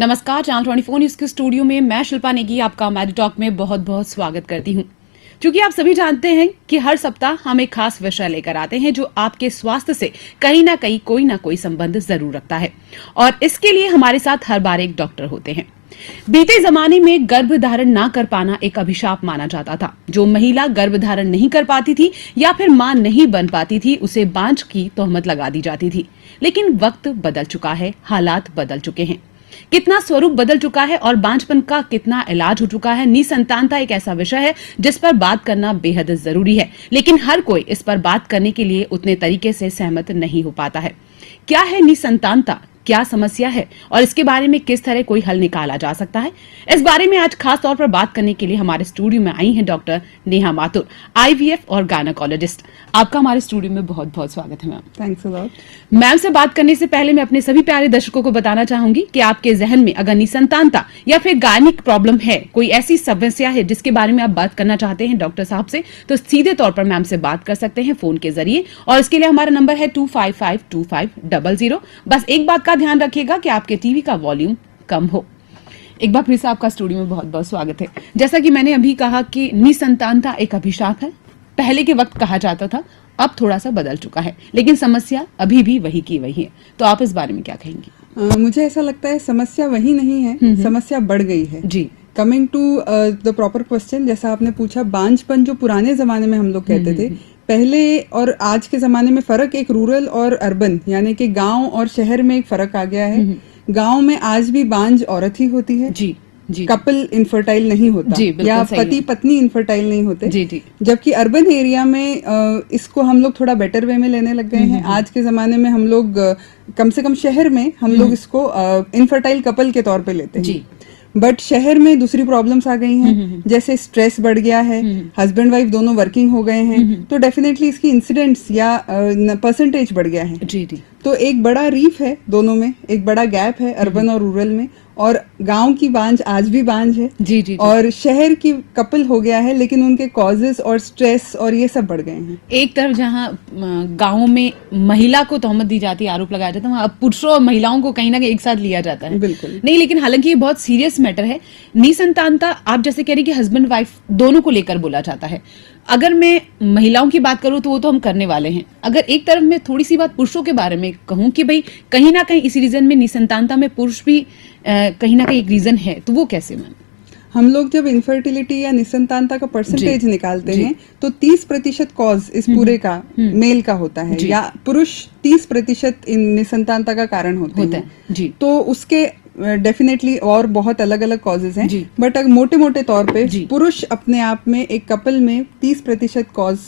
नमस्कार, channel 24 news के studio में मैं शिल्पा नेगी आपका मेडिटॉक में बहुत बहुत स्वागत करती हूं। क्योंकि आप सभी जानते हैं कि हर सप्ताह हम एक खास विषय लेकर आते हैं जो आपके स्वास्थ्य से कहीं ना कोई संबंध जरूर रखता है और इसके लिए हमारे साथ हर बार एक डॉक्टर होते हैं। बीते जमाने में गर्भ धारण ना कर पाना एक अभिशाप माना जाता था। जो महिला गर्भ धारण नहीं कर पाती थी या फिर मां नहीं बन पाती थी उसे बांझ की तोहमत लगा दी जाती थी। लेकिन वक्त बदल चुका है, हालात बदल चुके हैं, कितना स्वरूप बदल चुका है और बांझपन का कितना इलाज हो चुका है। निसंतानता एक ऐसा विषय है जिस पर बात करना बेहद जरूरी है, लेकिन हर कोई इस पर बात करने के लिए उतने तरीके से सहमत नहीं हो पाता है। क्या है निसंतानता, क्या समस्या है और इसके बारे में किस तरह कोई हल निकाला जा सकता है, इस बारे में आज खास तौर पर बात करने के लिए हमारे स्टूडियो में आई हैं डॉक्टर नेहा माथुर, आईवीएफ और गायनेकोलॉजिस्ट। आपका हमारे स्टूडियो में बहुत बहुत स्वागत है ma'am. Thanks a lot. Ma'am से बात करने से पहले मैं अपने सभी प्यारे दर्शकों को बताना चाहूंगी कि आपके जहन में अगर निसंतानता या फिर गायनिक प्रॉब्लम है, कोई ऐसी समस्या है जिसके बारे में आप बात करना चाहते हैं डॉक्टर साहब से, तो सीधे तौर पर मैम से बात कर सकते हैं फोन के जरिए और इसके लिए हमारा नंबर है 25525000। बस एक बात का ध्यान रखिएगा कि आपके टीवी का वॉल्यूम कम हो। एक बार फिर से आपका स्टूडियो में बहुत बहुत स्वागत है। जैसा कि मैंने अभी कहा कि निसंतानता एक अभिशाप है, पहले के वक्त कहा जाता था, अब थोड़ा सा बदल चुका है, लेकिन समस्या अभी भी वही की वही है। तो आप इस बारे में क्या कहेंगी? मुझे ऐसा लगता है समस्या वही नहीं है, समस्या बढ़ गई है जी। Coming to the proper question, जैसा आपने पूछा, बांझपन जो पुराने जमाने में हम लोग कहते थे, पहले और आज के जमाने में फर्क एक रूरल और अर्बन यानी कि गांव और शहर में एक फर्क आ गया है। गांव में आज भी बांझ औरत ही होती है, जी जी, कपल इनफर्टाइल नहीं होता जी, या पति पत्नी इनफर्टाइल नहीं होते। जी जी। जबकि अर्बन एरिया में इसको हम लोग थोड़ा बेटर वे में लेने लग गए हैं। आज के जमाने में हम लोग कम से कम शहर में हम लोग इसको इनफर्टाइल कपल के तौर पे लेते हैं जी। बट शहर में दूसरी प्रॉब्लम्स आ गई हैं, जैसे स्ट्रेस बढ़ गया है, हस्बैंड वाइफ दोनों वर्किंग हो गए हैं, तो डेफिनेटली इसकी इंसिडेंट्स या परसेंटेज बढ़ गया है जी जी। तो एक बड़ा रीफ है दोनों में, एक बड़ा गैप है अर्बन और रूरल में। और गांव की बांझ आज भी बांझ है जी, जी। और शहर की कपल हो गया है, लेकिन उनके कॉजेस और स्ट्रेस और ये सब बढ़ गए हैं। एक तरफ जहां गांवों में महिला को तोहमत दी जाती है, आरोप लगाया जाता है, वहां अब पुरुषों और महिलाओं को कहीं ना कहीं एक साथ लिया जाता है। बिल्कुल नहीं, लेकिन हालांकि ये बहुत सीरियस मैटर है। निसंतानता आप जैसे कह रही कि हस्बैंड वाइफ दोनों को लेकर बोला जाता है। अगर मैं महिलाओं की बात करूं तो वो तो हम करने वाले हैं। अगर एक तरफ मैं थोड़ी सी बात पुरुषों के बारे में कहूं कि भाई कहीं ना कहीं इस रीजन में निसंतानता में पुरुष भी कहीं ना कहीं एक रीजन है, तो वो कैसे मैम? हम लोग जब इनफर्टिलिटी या निसंतानता का परसेंटेज निकालते हैं तो 30% कॉज इस पूरे का मेल का होता है या पुरुष 30% निसंतानता का कारण होते हैं जी। तो उसके डेफिनेटली और बहुत अलग अलग कॉजेज हैं, बट अगर मोटे मोटे तौर पे पुरुष अपने आप में एक कपल में 30% कॉज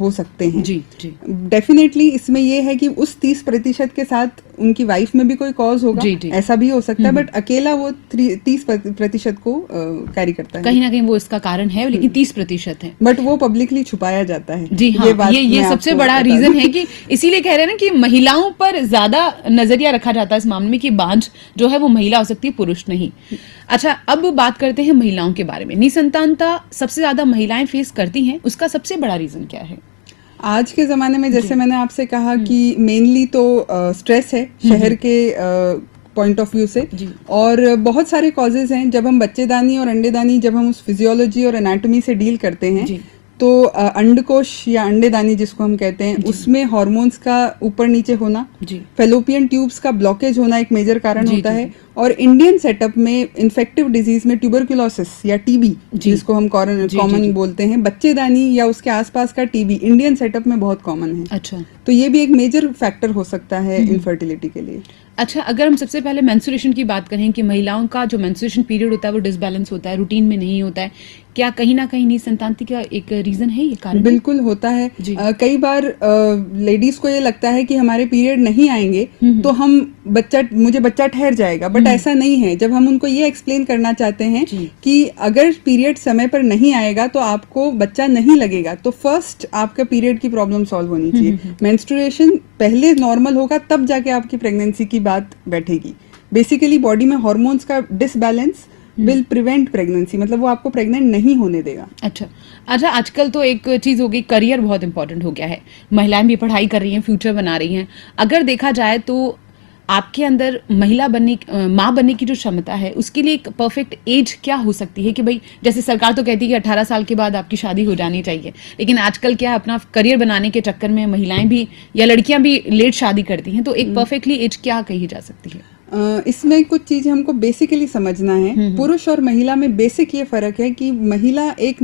हो सकते हैं। जी जी। डेफिनेटली इसमें ये है कि उस 30% के साथ उनकी वाइफ में भी कोई कॉज होगा, ऐसा भी हो सकता है, बट अकेला वो 30% को कैरी करता है। कहीं ना कहीं वो इसका कारण है, लेकिन 30% है, बट वो पब्लिकली छुपाया जाता है। जी हाँ, ये सबसे बड़ा रीजन है कि इसीलिए कह रहे हैं ना कि महिलाओं पर ज्यादा नजरिया रखा जाता है इस मामले में कि बांझ जो है वो महिला हो सकती है, पुरुष नहीं। अच्छा, अब बात करते हैं महिलाओं के बारे में। निसंतानता सबसे ज्यादा महिलाएं फेस करती हैं, उसका सबसे बड़ा रीजन क्या है? आज के ज़माने में जैसे मैंने आपसे कहा कि मेनली तो स्ट्रेस है शहर के पॉइंट ऑफ व्यू से, और बहुत सारे कॉजेज हैं। जब हम बच्चेदानी और अंडेदानी, जब हम उस फिजियोलॉजी और एनाटॉमी से डील करते हैं तो अंडकोश या अंडेदानी जिसको हम कहते हैं, उसमें हार्मोन्स का ऊपर नीचे होना, फेलोपियन ट्यूब्स का ब्लॉकेज होना एक मेजर कारण होता है। और इंडियन सेटअप में इन्फेक्टिव डिजीज में ट्यूबरकुलोसिस या टीबी जिसको हम कॉमन बोलते हैं, बच्चेदानी या उसके आसपास का टीबी इंडियन सेटअप में बहुत कॉमन है। अच्छा, तो ये भी एक मेजर फैक्टर हो सकता है इनफर्टिलिटी के लिए। अच्छा, अगर हम सबसे पहले मेंस्ट्रुएशन की बात करें कि महिलाओं का जो मेंस्ट्रुएशन पीरियड होता है वो डिसबैलेंस होता है, रूटीन में नहीं होता है, क्या कहीं ना कहीं निसंतानता का एक रीजन है, ये कारण? बिल्कुल होता है। कई बार लेडीज को ये लगता है कि हमारे पीरियड नहीं आएंगे तो मुझे बच्चा ठहर जाएगा, बट ऐसा नहीं है। जब हम उनको ये एक्सप्लेन करना चाहते हैं कि अगर पीरियड समय पर नहीं आएगा तो आपको बच्चा नहीं लगेगा, तो फर्स्ट आपका पीरियड की प्रॉब्लम सॉल्व होनी चाहिए। मेंस्ट्रुएशन पहले नॉर्मल होगा, तब जाके आपकी प्रेगनेंसी की बात बैठेगी। बेसिकली बॉडी में हार्मोन्स का डिसबैलेंस विल प्रिवेंट प्रेगनेंसी, मतलब वो आपको प्रेग्नेंट नहीं होने देगा। अच्छा, आजकल तो एक चीज हो गई, करियर बहुत इंपॉर्टेंट हो गया है। महिलाएं भी पढ़ाई कर रही हैं, फ्यूचर बना रही हैं। अगर देखा जाए तो आपके अंदर महिला बनने माँ बनने की जो क्षमता है उसके लिए एक परफेक्ट एज क्या हो सकती है कि भाई जैसे सरकार तो कहती है कि 18 साल के बाद आपकी शादी हो जानी चाहिए, लेकिन आजकल क्या है अपना करियर बनाने के चक्कर में महिलाएं भी या लड़कियां भी लेट शादी करती हैं, तो एक परफेक्टली एज क्या कही जा सकती है? इसमें कुछ चीजें हमको बेसिकली समझना है। पुरुष और महिला में बेसिक ये फर्क है कि महिला एक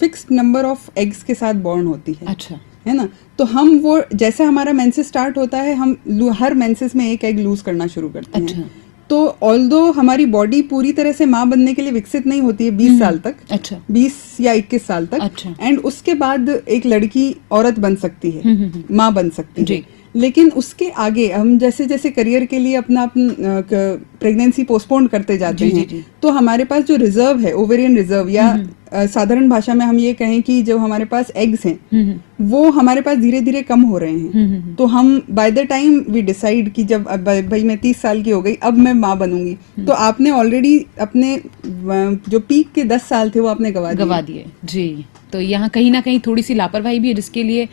फिक्स्ड नंबर ऑफ एग्स के साथ बॉर्न होती है। अच्छा, है ना? तो हम वो जैसे हमारा मेंसेस स्टार्ट होता है, हम हर मेंसेस में एक एग लूज करना शुरू करते अच्छा, हैं। तो ऑल्दो हमारी बॉडी पूरी तरह से माँ बनने के लिए विकसित नहीं होती है 20 साल तक, अच्छा, 20 या 21 साल तक। अच्छा। एंड उसके बाद एक लड़की औरत बन सकती है, माँ बन सकती जी। है। लेकिन उसके आगे हम जैसे जैसे करियर के लिए अपना प्रेगनेंसी पोस्टपोन करते जाते जी, हैं, जी। तो हमारे पास जो रिजर्व है, ओवेरियन रिजर्व, या साधारण भाषा में हम ये कहें कि जो हमारे पास एग्स हैं वो हमारे पास धीरे धीरे कम हो रहे हैं। तो हम by the time we decide कि जब भाई मैं 30 साल की हो गई, अब मैं माँ बनूंगी, तो आपने ऑलरेडी अपने जो पीक के 10 साल थे वो आपने गवा दिए। जी। तो यहाँ कहीं ना कहीं थोड़ी सी लापरवाही भी है, जिसके लिए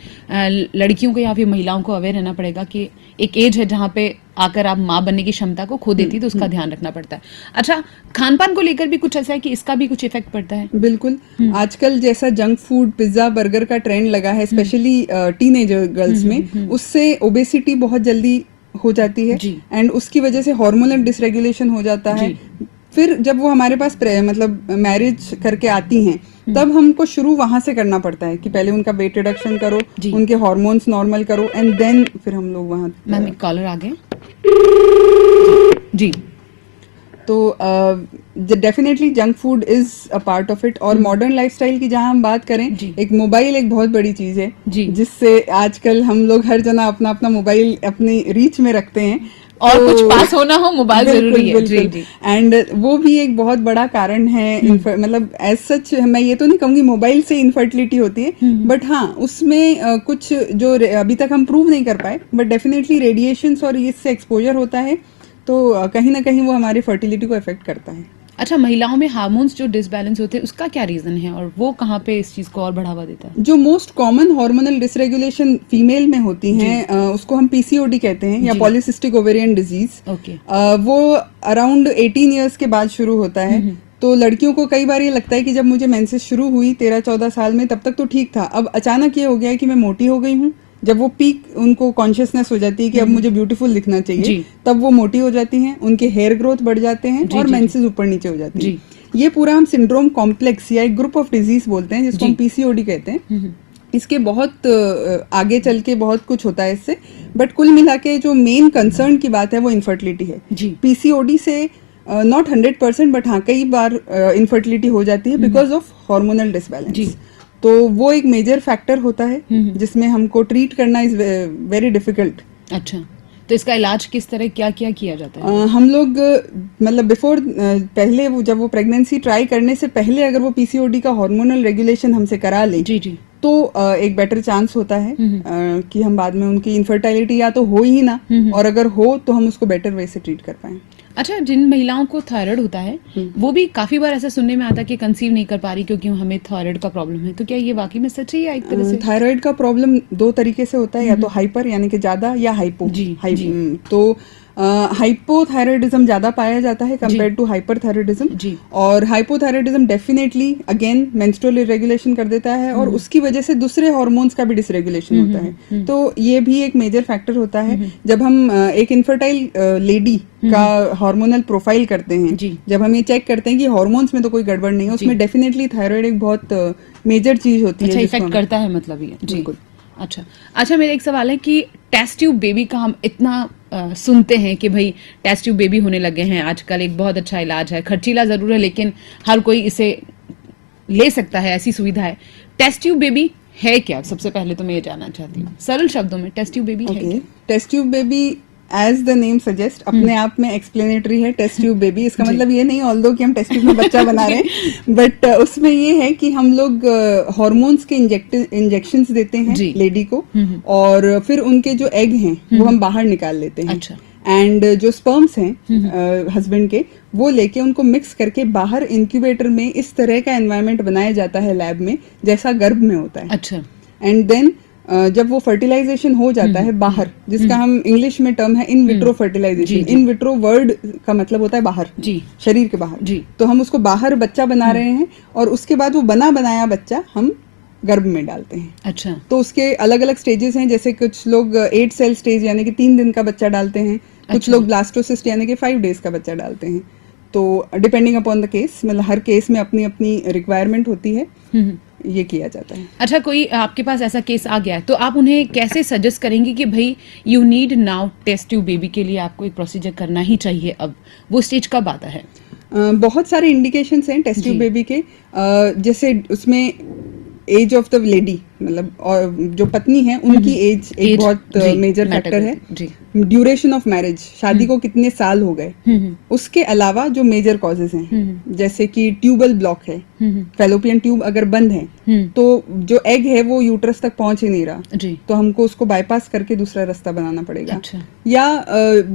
लड़कियों को या फिर महिलाओं को अवेयर रहना पड़ेगा कि एक एज है जहाँ पे आकर आप माँ बनने की क्षमता को खो देती है, तो उसका ध्यान रखना पड़ता है। अच्छा, खान पान को लेकर भी कुछ ऐसा है कि इसका भी कुछ इफेक्ट पड़ता है? बिल्कुल। आजकल जैसा जंक फूड, पिज्जा, बर्गर का ट्रेंड लगा है, स्पेशली टीनेजर गर्ल्स में, उससे ओबेसिटी बहुत जल्दी हो जाती है। जी। एंड उसकी वजह से हार्मोनल डिसरेगुलेशन हो जाता है। फिर जब वो हमारे पास मतलब मैरिज करके आती हैं, तब हमको शुरू वहां से करना पड़ता है कि पहले उनका वेट रिडक्शन करो, उनके हार्मोन्स नॉर्मल करो, एंड देन फिर हम लोग वहां। मैम एक कॉलर आ गए। जी। तो definitely junk food is a part of it. और मॉडर्न लाइफस्टाइल की जहां हम बात करें, एक मोबाइल एक बहुत बड़ी चीज है, जिससे आजकल हम लोग हर जना अपना अपना मोबाइल अपनी रीच में रखते हैं, और कुछ पास होना हो मोबाइल जरूरी है। जी, जी। एंड वो भी एक बहुत बड़ा कारण है। मतलब एज सच मैं ये तो नहीं कहूंगी मोबाइल से इनफर्टिलिटी होती है, बट हाँ उसमें कुछ जो अभी तक हम प्रूव नहीं कर पाए, बट डेफिनेटली रेडिएशंस और इससे एक्सपोजर होता है, तो कहीं ना कहीं वो हमारी फर्टिलिटी को अफेक्ट करता है। अच्छा, महिलाओं में हार्मोन्स जो डिसबैलेंस होते हैं उसका क्या रीजन है और वो कहाँ पे इस चीज को और बढ़ावा देता है? जो most common hormonal dysregulation female में होती हैं, उसको हम पीसीओडी कहते हैं, या पॉलिसिस्टिक ओवेरियन डिजीज। वो अराउंड 18 ईयर्स के बाद शुरू होता है। तो लड़कियों को कई बार ये लगता है कि जब मुझे मेंसेस शुरू हुई 13-14 साल में, तब तक तो ठीक था, अब अचानक ये हो गया है कि मैं मोटी हो गई हूँ। जब वो पीक उनको कॉन्शियसनेस हो जाती है कि अब मुझे ब्यूटीफुल दिखना चाहिए, तब वो मोटी हो जाती हैं, उनके हेयर ग्रोथ बढ़ जाते हैं और मेंसेस ऊपर नीचे हो जाती है। ये पूरा हम सिंड्रोम कॉम्प्लेक्स या एक ग्रुप ऑफ डिजीज बोलते हैं, जिसको हम पीसीओडी कहते हैं। इसके बहुत आगे चल के बहुत कुछ होता है इससे, बट कुल मिला के जो मेन कंसर्न की बात है वो इनफर्टिलिटी है। पीसीओडी से नॉट 100%, बट हाँ कई बार इनफर्टिलिटी हो जाती है बिकॉज ऑफ हार्मोनल डिसबैलेंस। तो वो एक मेजर फैक्टर होता है जिसमें हमको ट्रीट करना इज वेरी डिफिकल्ट। अच्छा, तो इसका इलाज किस तरह क्या क्या किया जाता है? हम लोग मतलब बिफोर पहले जब वो प्रेगनेंसी ट्राई करने से पहले अगर वो पीसीओडी का हार्मोनल रेगुलेशन हमसे करा ले, तो एक बेटर चांस होता है कि हम बाद में उनकी इनफर्टिलिटी या तो हो ही ना, और अगर हो तो हम उसको बेटर वे से ट्रीट कर पाएं। अच्छा, जिन महिलाओं को थायराइड होता है वो भी काफी बार ऐसा सुनने में आता है कि कंसीव नहीं कर पा रही क्योंकि हमें थायराइड का प्रॉब्लम है, तो क्या ये वाकई में सच है या एक तरह से? थायराइड का प्रॉब्लम दो तरीके से होता है, या तो हाइपर यानी कि ज्यादा, या हाइपो। तो हाइपोथायराइडिज्म ज्यादा पाया जाता है कंपेयर टू हाइपरथायराइडिज्म। और हाइपोथायराइडिज्म डेफिनेटली अगेन मेंस्ट्रुअल इरेगुलेशन कर देता है, और उसकी वजह से दूसरे हार्मोन्स का भी डिसरेगुलेशन होता है। तो ये भी एक मेजर फैक्टर होता है। जब हम एक इनफर्टाइल लेडी का हार्मोनल प्रोफाइल करते हैं, जब हम ये चेक करते हैं कि हार्मोन्स में तो कोई गड़बड़ नहीं है, उसमें डेफिनेटली थायराइड एक बहुत मेजर चीज होती है। अच्छा, इफेक्ट करता है मतलब ये? बिल्कुल। अच्छा, मेरा एक सवाल है कि टेस्ट ट्यूब बेबी का हम इतना सुनते हैं कि भाई टेस्ट ट्यूब बेबी होने लगे हैं आजकल, एक बहुत अच्छा इलाज है, खर्चीला जरूर है लेकिन हर कोई इसे ले सकता है, ऐसी सुविधा है। टेस्ट ट्यूब बेबी है क्या? सबसे पहले तो मैं ये जानना चाहती हूँ सरल शब्दों में, टेस्ट ट्यूब बेबी है क्या? Test tube baby as the name suggest अपने आप में एक्सप्लेनेटरी है। टेस्ट ट्यूब बेबी इसका मतलब ये नहीं ऑल्दो कि हम टेस्ट ट्यूब में बच्चा बना रहे हैं, बट उसमें ये है कि हम लोग हार्मोन्स के इंजेक्शंस देते हैं लेडी को, और फिर उनके जो एग हैं वो हम बाहर निकाल लेते हैं। एंड जो स्पर्म्स हैं हस्बैंड के, वो लेके उनको मिक्स करके बाहर इंक्यूबेटर में इस तरह का एनवायरनमेंट बनाया जाता है लैब में, जैसा गर्भ में होता है। अच्छा। एंड देन जब वो फर्टिलाइजेशन हो जाता है बाहर, जिसका हम इंग्लिश में टर्म है in vitro fertilization. In vitro word का मतलब होता है बाहर, जी, शरीर के बाहर। जी। तो हम उसको बाहर बच्चा बना रहे हैं और उसके बाद वो बना बनाया बच्चा हम गर्भ में डालते हैं। अच्छा, तो उसके अलग अलग स्टेजेस हैं, जैसे कुछ लोग 8 सेल स्टेज यानी कि 3 दिन का बच्चा डालते हैं, कुछ अच्छा। लोग ब्लास्टोसिस्ट यानी कि 5 डेज का बच्चा डालते हैं। तो डिपेंडिंग अपॉन द केस, मतलब हर केस में अपनी अपनी रिक्वायरमेंट होती है, ये किया जाता है। अच्छा, कोई आपके पास ऐसा केस आ गया है तो आप उन्हें कैसे सजेस्ट करेंगे कि भाई you need now test tube baby के लिए आपको एक प्रोसीजर करना ही चाहिए, अब वो स्टेज कब आता है? बहुत सारे इंडिकेशंस हैं टेस्ट ट्यूब जी। बेबी के, जैसे उसमें एज ऑफ द लेडी, मतलब और जो पत्नी है उनकी एज एक Age, बहुत जी, मेजर matter फैक्टर है। करती- जी। ड्यूरेशन ऑफ मैरिज, शादी को कितने साल हो गए। उसके अलावा जो मेजर कॉजेज हैं, जैसे कि ट्यूबल ब्लॉक है, फैलोपियन ट्यूब अगर बंद है तो जो एग है वो यूट्रस तक पहुंच ही नहीं रहा, जी। तो हमको उसको बाईपास करके दूसरा रास्ता बनाना पड़ेगा। अच्छा। या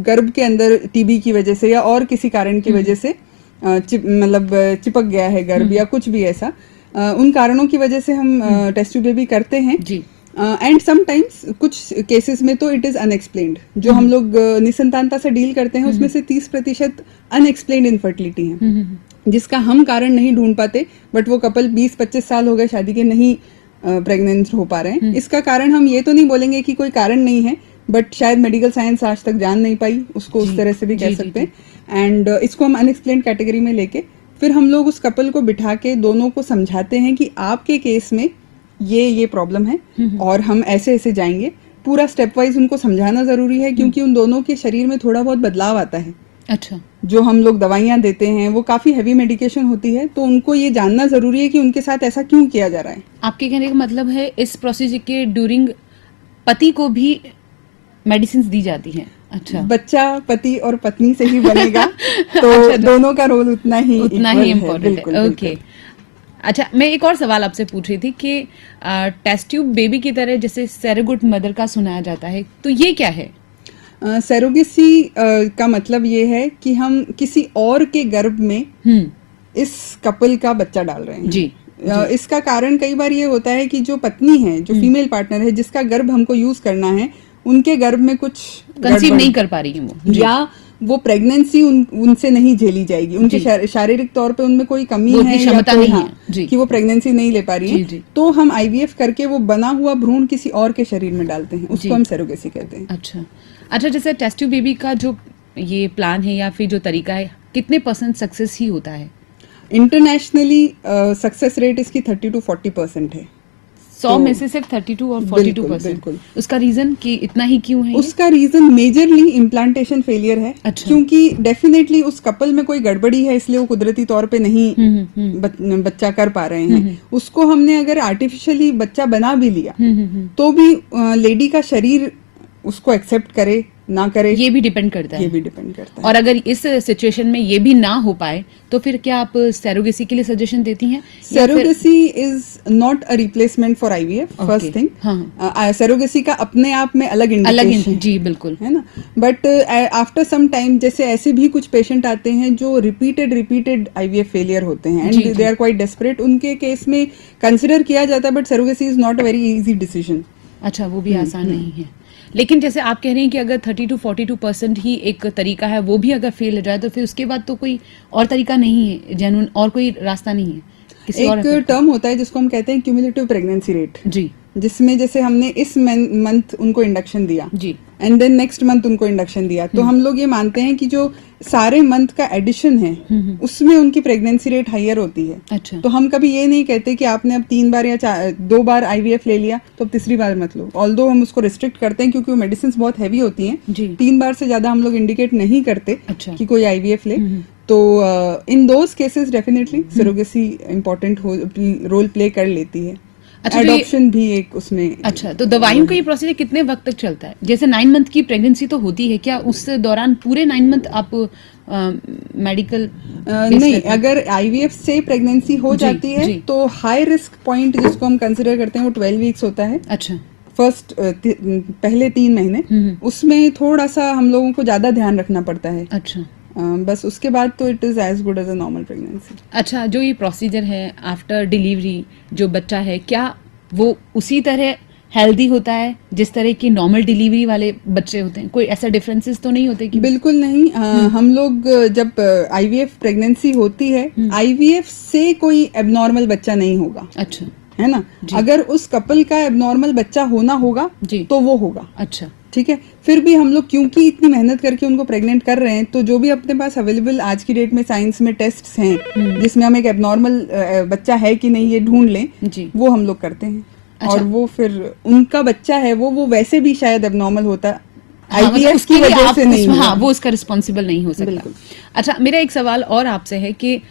गर्भ के अंदर टीबी की वजह से या और किसी कारण की वजह से मतलब चिपक गया है गर्भ या कुछ भी ऐसा, उन कारणों की वजह से हम टेस्ट ट्यूब बेबी करते हैं। जी। एंड समटाइम्स कुछ केसेस में तो इट इज अनएक्सप्लेन्ड, जो हम लोग निसंतानता से डील करते हैं उसमें से 30% अनएक्सप्लेन्ड इनफर्टिलिटी है, जिसका हम कारण नहीं ढूंढ पाते, बट वो कपल 20-25 साल हो गए शादी के, नहीं प्रेग्नेंट हो पा रहे हैं। इसका कारण हम ये तो नहीं बोलेंगे कि कोई कारण नहीं है, बट शायद मेडिकल साइंस आज तक जान नहीं पाई उसको, उस तरह से भी कह सकते हैं। एंड इसको हम अनएक्सप्लेन्ड कैटेगरी में लेके फिर हम लोग उस कपल को बिठा के दोनों को समझाते हैं कि आपके केस में ये प्रॉब्लम है और हम ऐसे ऐसे जाएंगे। पूरा स्टेप वाइज उनको समझाना जरूरी है, क्योंकि उन दोनों के शरीर में थोड़ा बहुत बदलाव आता है। अच्छा। जो हम लोग दवाइयाँ देते हैं वो काफी हैवी मेडिकेशन होती है, तो उनको ये जानना जरूरी है कि उनके साथ ऐसा क्यों किया जा रहा है। आपके कहने का मतलब है इस प्रोसीजर के ड्यूरिंग पति को भी मेडिसिन दी जाती हैं? अच्छा। बच्चा पति और पत्नी से ही बनेगा तो अच्छा, दोनों का रोल उतना ही equal इम्पोर्टेंट है। ओके। अच्छा, मैं एक और सवाल आपसे पूछ रही थी कि टेस्ट ट्यूब बेबी की तरह जैसे सैरोगेट मदर का सुनाया जाता है, तो ये क्या है? सैरोगेसी का मतलब ये है कि हम किसी और के गर्भ में इस कपल का बच्चा डाल रहे हैं। जी। इसका कारण कई बार ये होता है कि जो पत्नी है, जो फीमेल पार्टनर है, जिसका गर्भ हमको यूज करना है, उनके गर्भ में कुछ कंसीव नहीं कर पा रही है वो, या वो प्रेगनेंसी उनसे नहीं झेली जाएगी, उनके शारीरिक तौर पे उनमें कोई कमी है या क्षमता कोई, नहीं हाँ, है। जी। कि वो प्रेगनेंसी नहीं ले पा रही जी, है, जी। तो हम आईवीएफ करके वो बना हुआ भ्रूण किसी और के शरीर में डालते हैं, जी। उसको हम सैरोगेसी कहते हैं। अच्छा। अच्छा, जैसे टेस्ट ट्यूब बेबी का जो ये प्लान है या फिर जो तरीका है, कितने % सक्सेस ही होता है? इंटरनेशनली सक्सेस रेट इसकी 30 to 40% है। 100 में से सिर्फ 32 और 42%। बिल्कुल। उसका रीजन कि इतना ही क्यों है ये? उसका रीजन मेजरली इम्प्लांटेशन फेलियर है। अच्छा। क्योंकि डेफिनेटली उस कपल में कोई गड़बड़ी है, इसलिए वो कुदरती तौर पे नहीं बच्चा कर पा रहे हैं। उसको हमने अगर आर्टिफिशियली बच्चा बना भी लिया तो भी लेडी का शरीर उसको एक्सेप्ट करे ना करे, ये भी डिपेंड करता है। ये भी डिपेंड करता है। और अगर इस सिचुएशन में ये भी ना हो पाए तो फिर क्या आप सैरोगेसी के लिए सजेशन देती हैं? Surrogacy is not a replacement for IVF, first thing. Surrogacy का अपने आप में अलग इंडिकेशन, जी बिल्कुल है ना, बट आफ्टर सम टाइम जैसे ऐसे भी कुछ पेशेंट आते हैं जो रिपीटेड आईवीएफ फेलियर होते हैं and they are quite desperate, उनके केस में कंसिडर किया जाता है, but surrogacy is not a very easy decision. अच्छा, वो भी आसान नहीं है। लेकिन जैसे आप कह रहे हैं कि अगर 30 to 42% ही एक तरीका है, वो भी अगर फेल हो जाए तो फिर उसके बाद तो कोई और तरीका नहीं है, जेन्युइन और कोई रास्ता नहीं है किसी और एक टर्म होता है जिसको हम कहते हैं क्यूमुलेटिव प्रेगनेंसी रेट, जी, जिसमें जैसे हमने इस मंथ उनको इंडक्शन दिया जी, एंड देन नेक्स्ट मंथ उनको इंडक्शन दिया, तो हम लोग ये मानते हैं कि जो सारे मंथ का एडिशन है उसमें उनकी प्रेगनेंसी रेट हायर होती है। अच्छा, तो हम कभी ये नहीं कहते कि आपने अब 3 बार या 2 बार आईवीएफ ले लिया तो अब तीसरी बार मत लो, ऑल्दो हम उसको रिस्ट्रिक्ट करते हैं क्योंकि वो मेडिसिन बहुत हैवी होती हैं। जी, 3 बार से ज्यादा हम लोग इंडिकेट नहीं करते अच्छा, कि कोई आईवीएफ ले। तो in those cases definitely surrogacy important role play कर लेती है। अच्छा, एडॉप्शन भी एक उसमें। अच्छा, तो दवाइयों का ये प्रोसीजर कितने वक्त तक चलता है? जैसे 9 मंथ की प्रेगनेंसी तो होती है, क्या उस दौरान पूरे 9 मंथ आप मेडिकल नहीं, अगर आईवीएफ से प्रेगनेंसी हो जाती है तो हाई रिस्क पॉइंट जिसको हम कंसिडर करते हैं वो 12 वीक्स होता है। अच्छा, फर्स्ट पहले 3 महीने उसमें थोड़ा सा हम लोगों को ज्यादा ध्यान रखना पड़ता है। अच्छा, बस उसके बाद तो it is as good as a normal pregnancy. अच्छा, जो ये प्रोसीजर है आफ्टर डिलीवरी, जो बच्चा है क्या वो उसी तरह हेल्दी होता है जिस तरह की नॉर्मल डिलीवरी वाले बच्चे होते हैं? कोई ऐसा डिफरेंसेस तो नहीं होते कि? बिल्कुल नहीं। हम लोग जब आईवीएफ प्रेगनेंसी होती है, आईवीएफ से कोई एबनॉर्मल बच्चा नहीं होगा, अच्छा है ना। अगर उस कपल का एबनॉर्मल बच्चा होना होगा जी। तो वो होगा। अच्छा ठीक है, फिर भी हम लोग क्योंकि इतनी मेहनत करके उनको प्रेग्नेंट कर रहे हैं, तो जो भी अपने पास अवेलेबल आज की डेट में साइंस में टेस्ट्स हैं जिसमें हम एक एबनॉर्मल बच्चा है कि नहीं ये ढूंढ लें, जी। वो हम लोग करते हैं। अच्छा। और वो फिर उनका बच्चा है वो वैसे भी शायद एबनॉर्मल होता, हाँ, मतलब आईवीएफ उसके की लिए वजह आप से नहीं हाँ हुआ। वो उसका रिस्पॉन्सिबल नहीं हो सकता। बिल्कुल। अच्छा, मेरा एक सवाल और आपसे है कि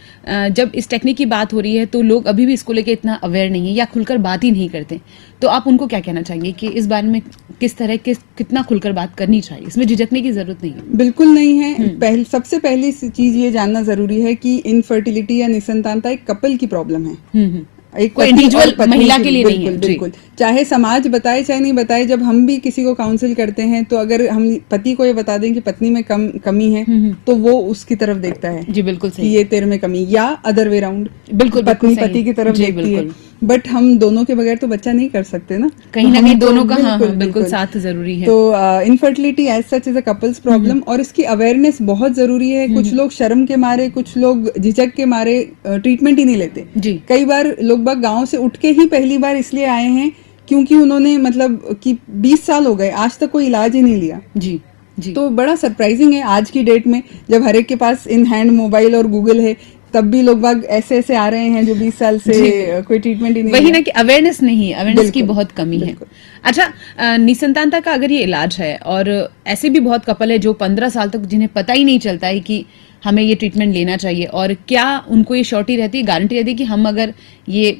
जब इस टेक्निक की बात हो रही है तो लोग अभी भी इसको लेके इतना अवेयर नहीं है या खुलकर बात ही नहीं करते, तो आप उनको क्या कहना चाहेंगे कि इस बारे में किस तरह के कितना खुलकर बात करनी चाहिए? इसमें झिझकने की जरूरत नहीं है। बिल्कुल नहीं है। सबसे पहली चीज ये जानना जरूरी है कि इनफर्टिलिटी या निसंतानता एक कपल की प्रॉब्लम है, एक कोई पति और इंडिविजुअल पत्नी महिला की। के लिए नहीं है। बिल्कुल बिल्कुल, चाहे समाज बताए चाहे नहीं बताए, जब हम भी किसी को काउंसिल करते हैं तो अगर हम पति को ये बता दें कि पत्नी में कमी है, तो वो उसकी तरफ देखता है जी बिल्कुल कि सही। ये तेरे में कमी, या अदर वे राउंड, बिल्कुल पत्नी सही। पति की तरफ जी, देखती है। बिल्कुल। बट हम दोनों के बगैर तो बच्चा नहीं कर सकते ना, कहीं तो ना हम कहीं तो दोनों का हाँ बिल्कुल साथ जरूरी है। तो infertility as such is a couples problem, और इसकी अवेयरनेस बहुत जरूरी है। कुछ लोग शर्म के मारे, कुछ लोग झिझक के मारे ट्रीटमेंट ही नहीं लेते। जी। कई बार लोग बाग गांव से उठ के ही पहली बार इसलिए आए हैं क्योंकि उन्होंने मतलब कि 20 साल हो गए आज तक कोई इलाज ही नहीं लिया। जी जी। तो बड़ा सरप्राइजिंग है आज की डेट में, जब हर एक के पास इन हैंड मोबाइल और गूगल है, तब भी लोग बाग ऐसे ऐसे आ रहे हैं जो 20 साल से कोई ट्रीटमेंट ही नहीं वही लिया। ना कि अवेयरनेस नहीं है, अवेयरनेस की बिल्कुल, बहुत कमी है। बिल्कुल। अच्छा, निसंतानता का अगर ये इलाज है, और ऐसे भी बहुत कपल है जो 15 साल तक जिन्हें पता ही नहीं चलता है कि हमें ये ट्रीटमेंट लेना चाहिए, और क्या उनको ये श्योरिटी रहती है, गारंटी रहती है कि हम अगर ये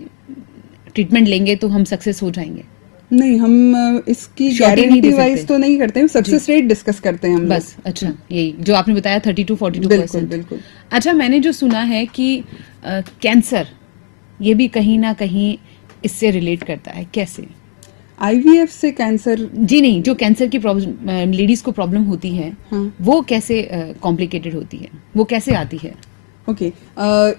ट्रीटमेंट लेंगे तो हम सक्सेस हो जाएंगे? नहीं, हम इसकी Shorty नहीं गारंटी दे सकते। वाइज तो नहीं करते हैं, सक्सेस रेट डिस्कस करते हैं हम लोग। बस अच्छा, यही जो आपने बताया 30 to 42%। बिल्कुल बिल्कुल। अच्छा, मैंने जो सुना है कि कैंसर ये भी कहीं ना कहीं इससे रिलेट करता है, कैसे? आईवीएफ से कैंसर? जी नहीं, जो कैंसर की प्रॉब्लम लेडीज को प्रॉब्लम होती है, हाँ। वो कैसे कॉम्प्लिकेटेड होती है, वो कैसे आती है? ओके,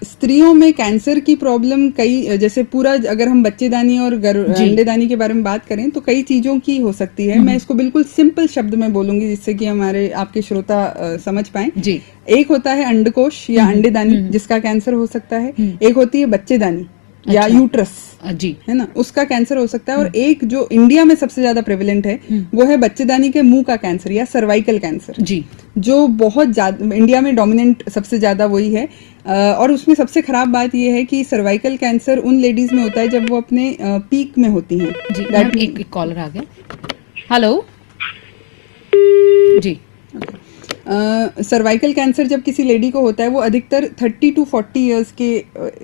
स्त्रियों में कैंसर की प्रॉब्लम कई, जैसे पूरा अगर हम बच्चेदानी और अंडेदानी के बारे में बात करें तो कई चीजों की हो सकती है। मैं इसको बिल्कुल सिंपल शब्द में बोलूंगी जिससे कि हमारे आपके श्रोता समझ पाए। जी। एक होता है अंडकोश या अंडेदानी जिसका कैंसर हो सकता है, एक होती है बच्चेदानी या यूट्रस, जी, है ना, उसका कैंसर हो सकता है, और एक जो इंडिया में सबसे ज्यादा प्रेवलेंट है वो है बच्चेदानी के मुंह का कैंसर या सर्वाइकल कैंसर, जी, जो बहुत ज्यादा इंडिया में डोमिनेंट सबसे ज्यादा वही है। और उसमें सबसे खराब बात यह है कि सर्वाइकल कैंसर उन लेडीज में होता है जब वो अपने पीक में होती हैं। जी मैम, एक कॉलर आ गया। हेलो जी। सर्वाइकल कैंसर जब किसी लेडी को होता है वो अधिकतर 30 to 40 इयर्स के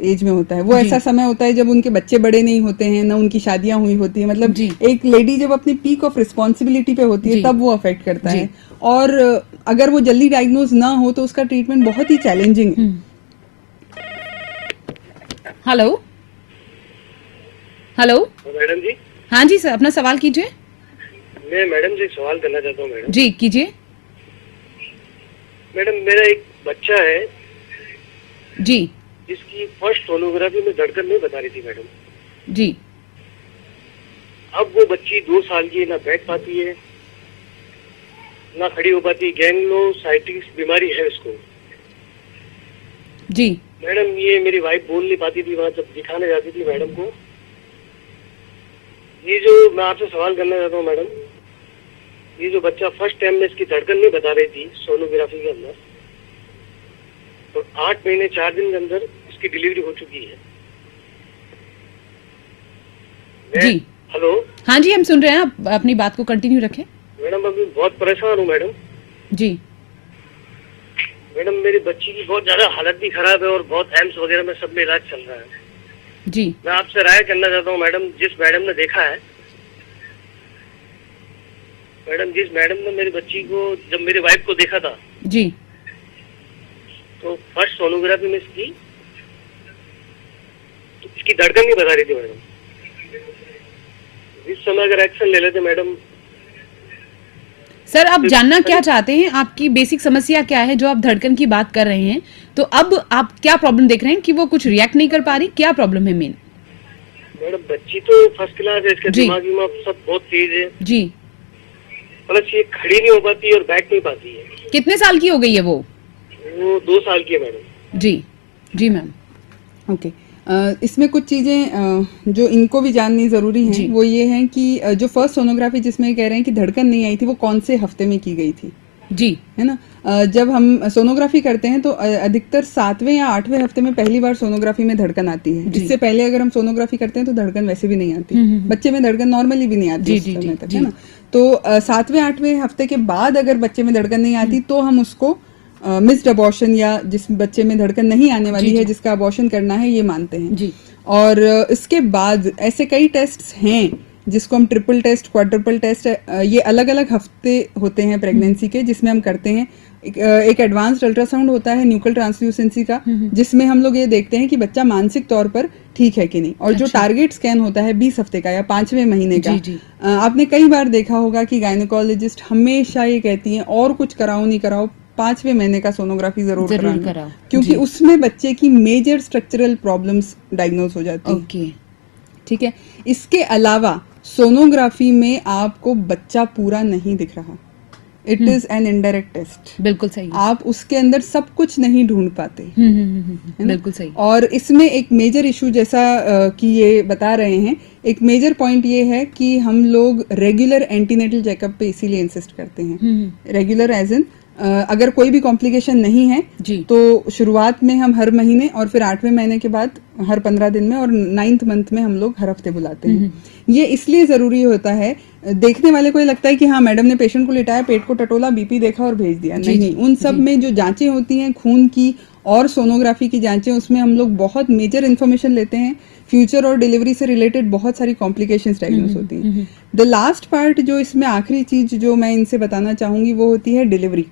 एज में होता है। वो ऐसा समय होता है जब उनके बच्चे बड़े नहीं होते हैं, ना उनकी शादियां हुई होती है, मतलब एक लेडी जब अपनी पीक ऑफ रिस्पॉन्सिबिलिटी पे होती है तब वो अफेक्ट करता है। और अगर वो जल्दी डायग्नोज ना हो तो उसका ट्रीटमेंट बहुत ही चैलेंजिंग है। हेलो हेलो मैडम जी। हाँ जी सर, अपना सवाल कीजिए। मैं मैडम से सवाल करना चाहता हूँ। मैडम जी कीजिए। मैडम, मेरा एक बच्चा है जी, जिसकी फर्स्ट सोनोग्राफी में धड़कन नहीं बता रही थी मैडम जी। अब वो बच्ची 2 साल की है, ना बैठ पाती है ना खड़ी हो पाती। गैंग्लोसाइटिस बीमारी है उसको। जी मैडम, ये मेरी वाइफ बोल नहीं पाती थी वहाँ जब दिखाने जाती थी मैडम को। ये जो मैं आपसे सवाल करना चाहता हूँ मैडम, ये जो बच्चा फर्स्ट टाइम में इसकी धड़कन नहीं बता रही थी सोनोग्राफी के अंदर, तो 8 महीने 4 दिन के अंदर इसकी डिलीवरी हो चुकी है। जी हेलो। हाँ जी, हम सुन रहे हैं, आप अपनी बात को कंटिन्यू रखें। मैडम, अभी बहुत परेशान हूँ मैडम। जी मैडम, मेरी बच्ची की बहुत ज्यादा हालत भी खराब है और बहुत एम्स वगैरह में सब में इलाज चल रहा है। जी। मैं आपसे राय करना चाहता हूँ मैडम, जिस मैडम ने देखा है, मैडम जिस मैडम ने मेरी बच्ची को, जब मेरी वाइफ को देखा था जी, तो फर्स्ट सोनोग्राफी में इसकी धड़कन नहीं बता रही थी मैडम। इस समय अगर एक्शन ले लेते मैडम। सर आप जानना क्या चाहते हैं, आपकी बेसिक समस्या क्या है जो आप धड़कन की बात कर रहे हैं? तो अब आप क्या प्रॉब्लम देख रहे हैं कि वो कुछ रिएक्ट नहीं कर पा रही, क्या प्रॉब्लम है मेन? मैडम बच्ची तो फर्स्ट क्लास है, इसका जी। दिमाग विमाग सब बहुत तेज है, जी, प्लस ये खड़ी नहीं हो पाती और बैठ नहीं पाती है। कितने साल की हो गई है वो? 2 साल की है मैडम। जी, जी मैम। ओके। इसमें कुछ चीज़ें जो इनको भी जाननी ज़रूरी जी। हैं वो ये हैं कि जो फर्स्ट सोनोग्राफी जिसमें कह रहे हैं कि धड़कन नहीं आई थी वो कौन से हफ्ते में की गई थी, जी, है ना। जब हम सोनोग्राफी करते हैं तो अधिकतर 7वें या 8वें हफ्ते में पहली बार सोनोग्राफी में धड़कन आती है। जी। इससे पहले अगर हम सोनोग्राफी करते हैं तो धड़कन वैसे भी नहीं आती, बच्चे में धड़कन नॉर्मली भी नहीं आती जी, उस जी, समय जी, तक, जी। है ना। तो 7वें 8वें हफ्ते के बाद अगर बच्चे में धड़कन नहीं आती तो हम उसको मिस्ड अबॉर्शन या जिस बच्चे में धड़कन नहीं आने वाली जी, है जी। जिसका अबॉर्शन करना है ये मानते हैं। जी। और इसके बाद ऐसे कई टेस्ट्स हैं जिसको हम ट्रिपल टेस्ट, क्वाड्रुपल टेस्ट, ये अलग अलग हफ्ते होते हैं प्रेगनेंसी के जिसमें हम करते हैं। एक एडवांस्ड अल्ट्रासाउंड होता है न्यूक्लियर ट्रांसल्यूसेंसी का, जिसमें हम लोग ये देखते हैं कि बच्चा मानसिक तौर पर ठीक है कि नहीं। और जो अच्छा। टारगेट स्कैन होता है 20 हफ्ते का या 5वें महीने का, जी, जी। आपने कई बार देखा होगा कि गायनेकोलॉजिस्ट हमेशा ये कहती हैं और कुछ कराओ नहीं कराओ 5वें महीने का सोनोग्राफी जरूर जरूर कराना, कराओ, क्योंकि जी। उसमें बच्चे की मेजर स्ट्रक्चरल प्रॉब्लम्स डायग्नोज हो जाती है। ओके, ठीक है। इसके अलावा सोनोग्राफी में आपको बच्चा पूरा नहीं दिख रहा, it is an indirect test. बिल्कुल सही। आप उसके अंदर सब कुछ नहीं ढूंढ पाते, है ना? बिल्कुल सही। और इसमें एक मेजर इशू जैसा कि ये बता रहे हैं, एक मेजर पॉइंट ये है कि हम लोग रेगुलर एंटीनेटल चेकअप पे इसीलिए इंसिस्ट करते हैं। रेगुलर एज इन अगर कोई भी कॉम्प्लिकेशन नहीं है जी। तो शुरुआत में हम हर महीने और फिर 8वें महीने के बाद हर 15 दिन में और 9th मंथ में हम लोग हर हफ्ते बुलाते हैं। ये इसलिए जरूरी होता है, देखने वाले को ये लगता है कि हाँ मैडम ने पेशेंट को लिटाया, पेट को टटोला, बीपी देखा और भेज दिया। जी, नहीं, जी, उन सब में जो जांचें होती हैं खून की और सोनोग्राफी की जांचें, उसमें हम लोग बहुत मेजर इन्फॉर्मेशन लेते हैं। फ्यूचर और डिलीवरी से रिलेटेड बहुत सारी कॉम्प्लिकेशंस डायग्नोस होती हैं। द लास्ट पार्ट जो इसमें आखिरी चीज जो मैं इनसे बताना चाहूंगी वो होती है डिलीवरी।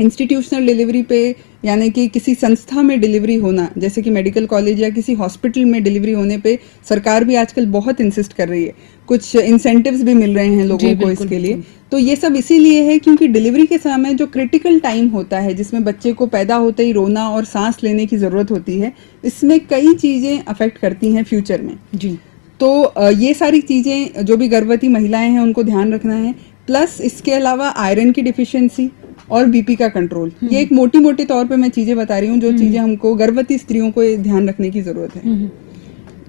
इंस्टीट्यूशनल डिलीवरी पे, यानी कि किसी संस्था में डिलीवरी होना, जैसे कि मेडिकल कॉलेज या किसी हॉस्पिटल में डिलीवरी होने पे सरकार भी आजकल बहुत इंसिस्ट कर रही है, कुछ इंसेंटिव्स भी मिल रहे हैं लोगों को बिल्कुल, इसके लिए। तो ये सब इसीलिए है क्योंकि डिलीवरी के समय जो क्रिटिकल टाइम होता है जिसमें बच्चे को पैदा होते ही रोना और सांस लेने की जरूरत होती है, इसमें कई चीजें अफेक्ट करती हैं फ्यूचर में। जी। तो ये सारी चीजें जो भी गर्भवती महिलाएं हैं उनको ध्यान रखना है। प्लस इसके अलावा आयरन की डिफिशियंसी और बीपी का कंट्रोल, ये एक मोटी मोटे तौर पे मैं चीजें बता रही हूँ जो चीजें हमको गर्भवती स्त्रियों को ध्यान रखने की जरूरत है।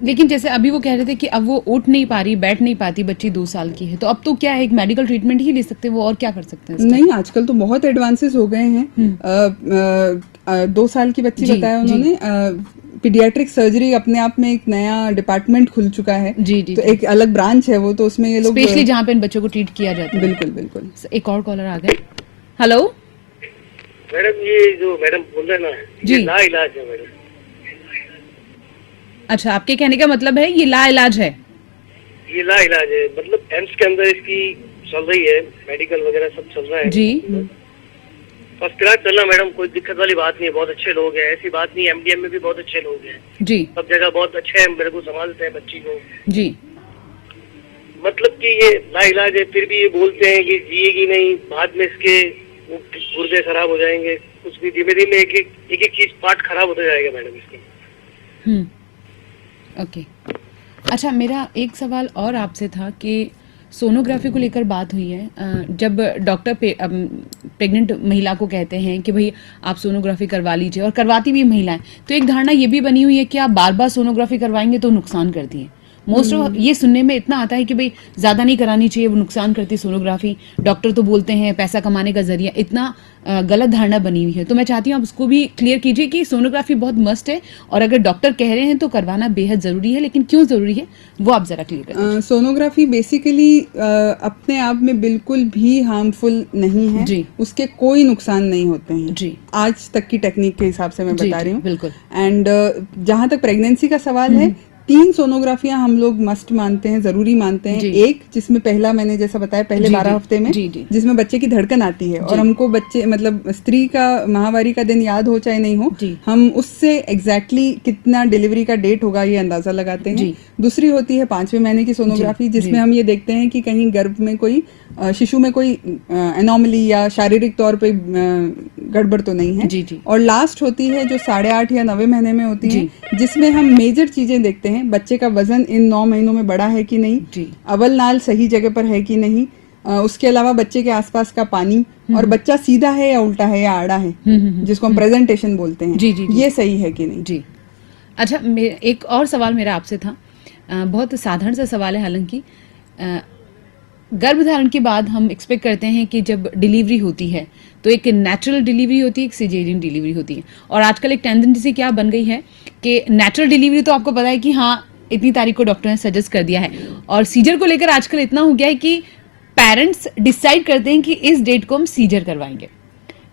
लेकिन जैसे अभी वो कह रहे थे कि अब वो उठ नहीं पा रही, बैठ नहीं पाती, बच्ची 2 साल की है, तो अब तो क्या है, एक मेडिकल ट्रीटमेंट ही ले सकते हैं वो, और क्या कर सकते हैं इसका? नहीं, आजकल तो बहुत एडवांसेस हो गए हैं। 2 साल की बच्ची जी, बताया उन्होंने। पीडियाट्रिक सर्जरी अपने आप में एक नया डिपार्टमेंट खुल चुका है। जी, जी, तो जी। एक अलग ब्रांच है वो, तो उसमें ये लोग स्पेशली जहाँ पे इन बच्चों को ट्रीट किया जाता है। बिल्कुल बिल्कुल। एक और कॉलर आ गए। हेलो मैडम ये जो मैडम बोल रहे हैं ना, जी। ये लाइलाज है मैडम। अच्छा, आपके कहने का मतलब है ये लाइलाज है? ये लाइलाज है, मतलब एम्स के अंदर इसकी चल रही है, मेडिकल वगैरह सब चल रहा है जी। फर्स्ट क्लास चल रहा मैडम, कोई दिक्कत वाली बात नहीं है, बहुत अच्छे लोग हैं, ऐसी बात नहीं। एमडीएम में भी बहुत अच्छे लोग हैं, जी, सब जगह बहुत अच्छे हैं, मेरे को संभालते हैं बच्ची को। जी। मतलब कि ये लाइलाज है, फिर भी ये बोलते हैं कि जिएगी नहीं, बाद में इसके वो गुर्दे खराब हो जाएंगे, कुछ भी धीमे धीमे एक एक चीज पार्ट खराब होता जाएगा मैडम इसका। ओके। अच्छा, मेरा एक सवाल और आपसे था कि सोनोग्राफी को लेकर बात हुई है, जब डॉक्टर प्रेग्नेंट महिला को कहते हैं कि भाई आप सोनोग्राफी करवा लीजिए, और करवाती भी महिलाएं, तो एक धारणा ये भी बनी हुई है कि आप बार बार सोनोग्राफी करवाएंगे तो नुकसान करती है। मोस्ट ऑफ ये सुनने में इतना आता है कि भाई ज्यादा नहीं करानी चाहिए, वो नुकसान करती है सोनोग्राफी, डॉक्टर तो बोलते हैं पैसा कमाने का जरिया, इतना गलत धारणा बनी हुई है। तो मैं चाहती हूँ आप उसको भी क्लियर कीजिए कि सोनोग्राफी बहुत मस्ट है, और अगर डॉक्टर कह रहे हैं तो करवाना बेहद जरूरी है, लेकिन क्यों जरूरी है वो आप जरा क्लियर करें। सोनोग्राफी बेसिकली अपने आप में बिल्कुल भी हार्मफुल नहीं है जी। उसके कोई नुकसान नहीं होते हैं जी। आज तक की टेक्निक के हिसाब से मैं जी, बता जी, रही हूँ। बिल्कुल। एंड जहां तक प्रेगनेंसी का सवाल है, 3 सोनोग्राफियां हम लोग मस्ट मानते हैं, जरूरी मानते हैं। जी। एक जिसमें पहला मैंने जैसा बताया पहले जी, 12 जी, हफ्ते में, जी, जी। जिसमें बच्चे की धड़कन आती है और हमको बच्चे मतलब स्त्री का माहवारी का दिन याद हो चाहे नहीं हो, जी। हम उससे एग्जैक्टली कितना डिलीवरी का डेट होगा ये अंदाजा लगाते हैं। जी। दूसरी होती है 5वें महीने की सोनोग्राफी, जी, जिसमें जी। हम ये देखते हैं कि कहीं गर्भ में कोई शिशु में कोई एनोमली या शारीरिक तौर पे गड़बड़ तो नहीं है। जी, जी। और लास्ट होती है जो 8.5 या 9 महीने में होती है, जिसमें हम मेजर चीजें देखते हैं, बच्चे का वजन इन 9 महीनों में बढ़ा है कि नहीं, जी। अवल नाल सही जगह पर है कि नहीं, उसके अलावा बच्चे के आसपास का पानी, और बच्चा सीधा है या उल्टा है या आड़ा है, जिसको हम प्रेजेंटेशन बोलते हैं, जी, जी, जी। ये सही है कि नहीं। जी। अच्छा, एक और सवाल मेरा आपसे था, बहुत साधारण सा सवाल है, हालांकि गर्भधारण के बाद हम एक्सपेक्ट करते हैं कि जब डिलीवरी होती है तो एक नेचुरल डिलीवरी होती है, एक सिजेरियन डिलीवरी होती है, और आजकल एक टेंडेंसी क्या बन गई है कि नेचुरल डिलीवरी तो आपको पता है कि हाँ इतनी तारीख को डॉक्टर ने सजेस्ट कर दिया है, और सीजर को लेकर आजकल इतना हो गया है कि पेरेंट्स डिसाइड करते हैं कि इस डेट को हम सीजर करवाएंगे।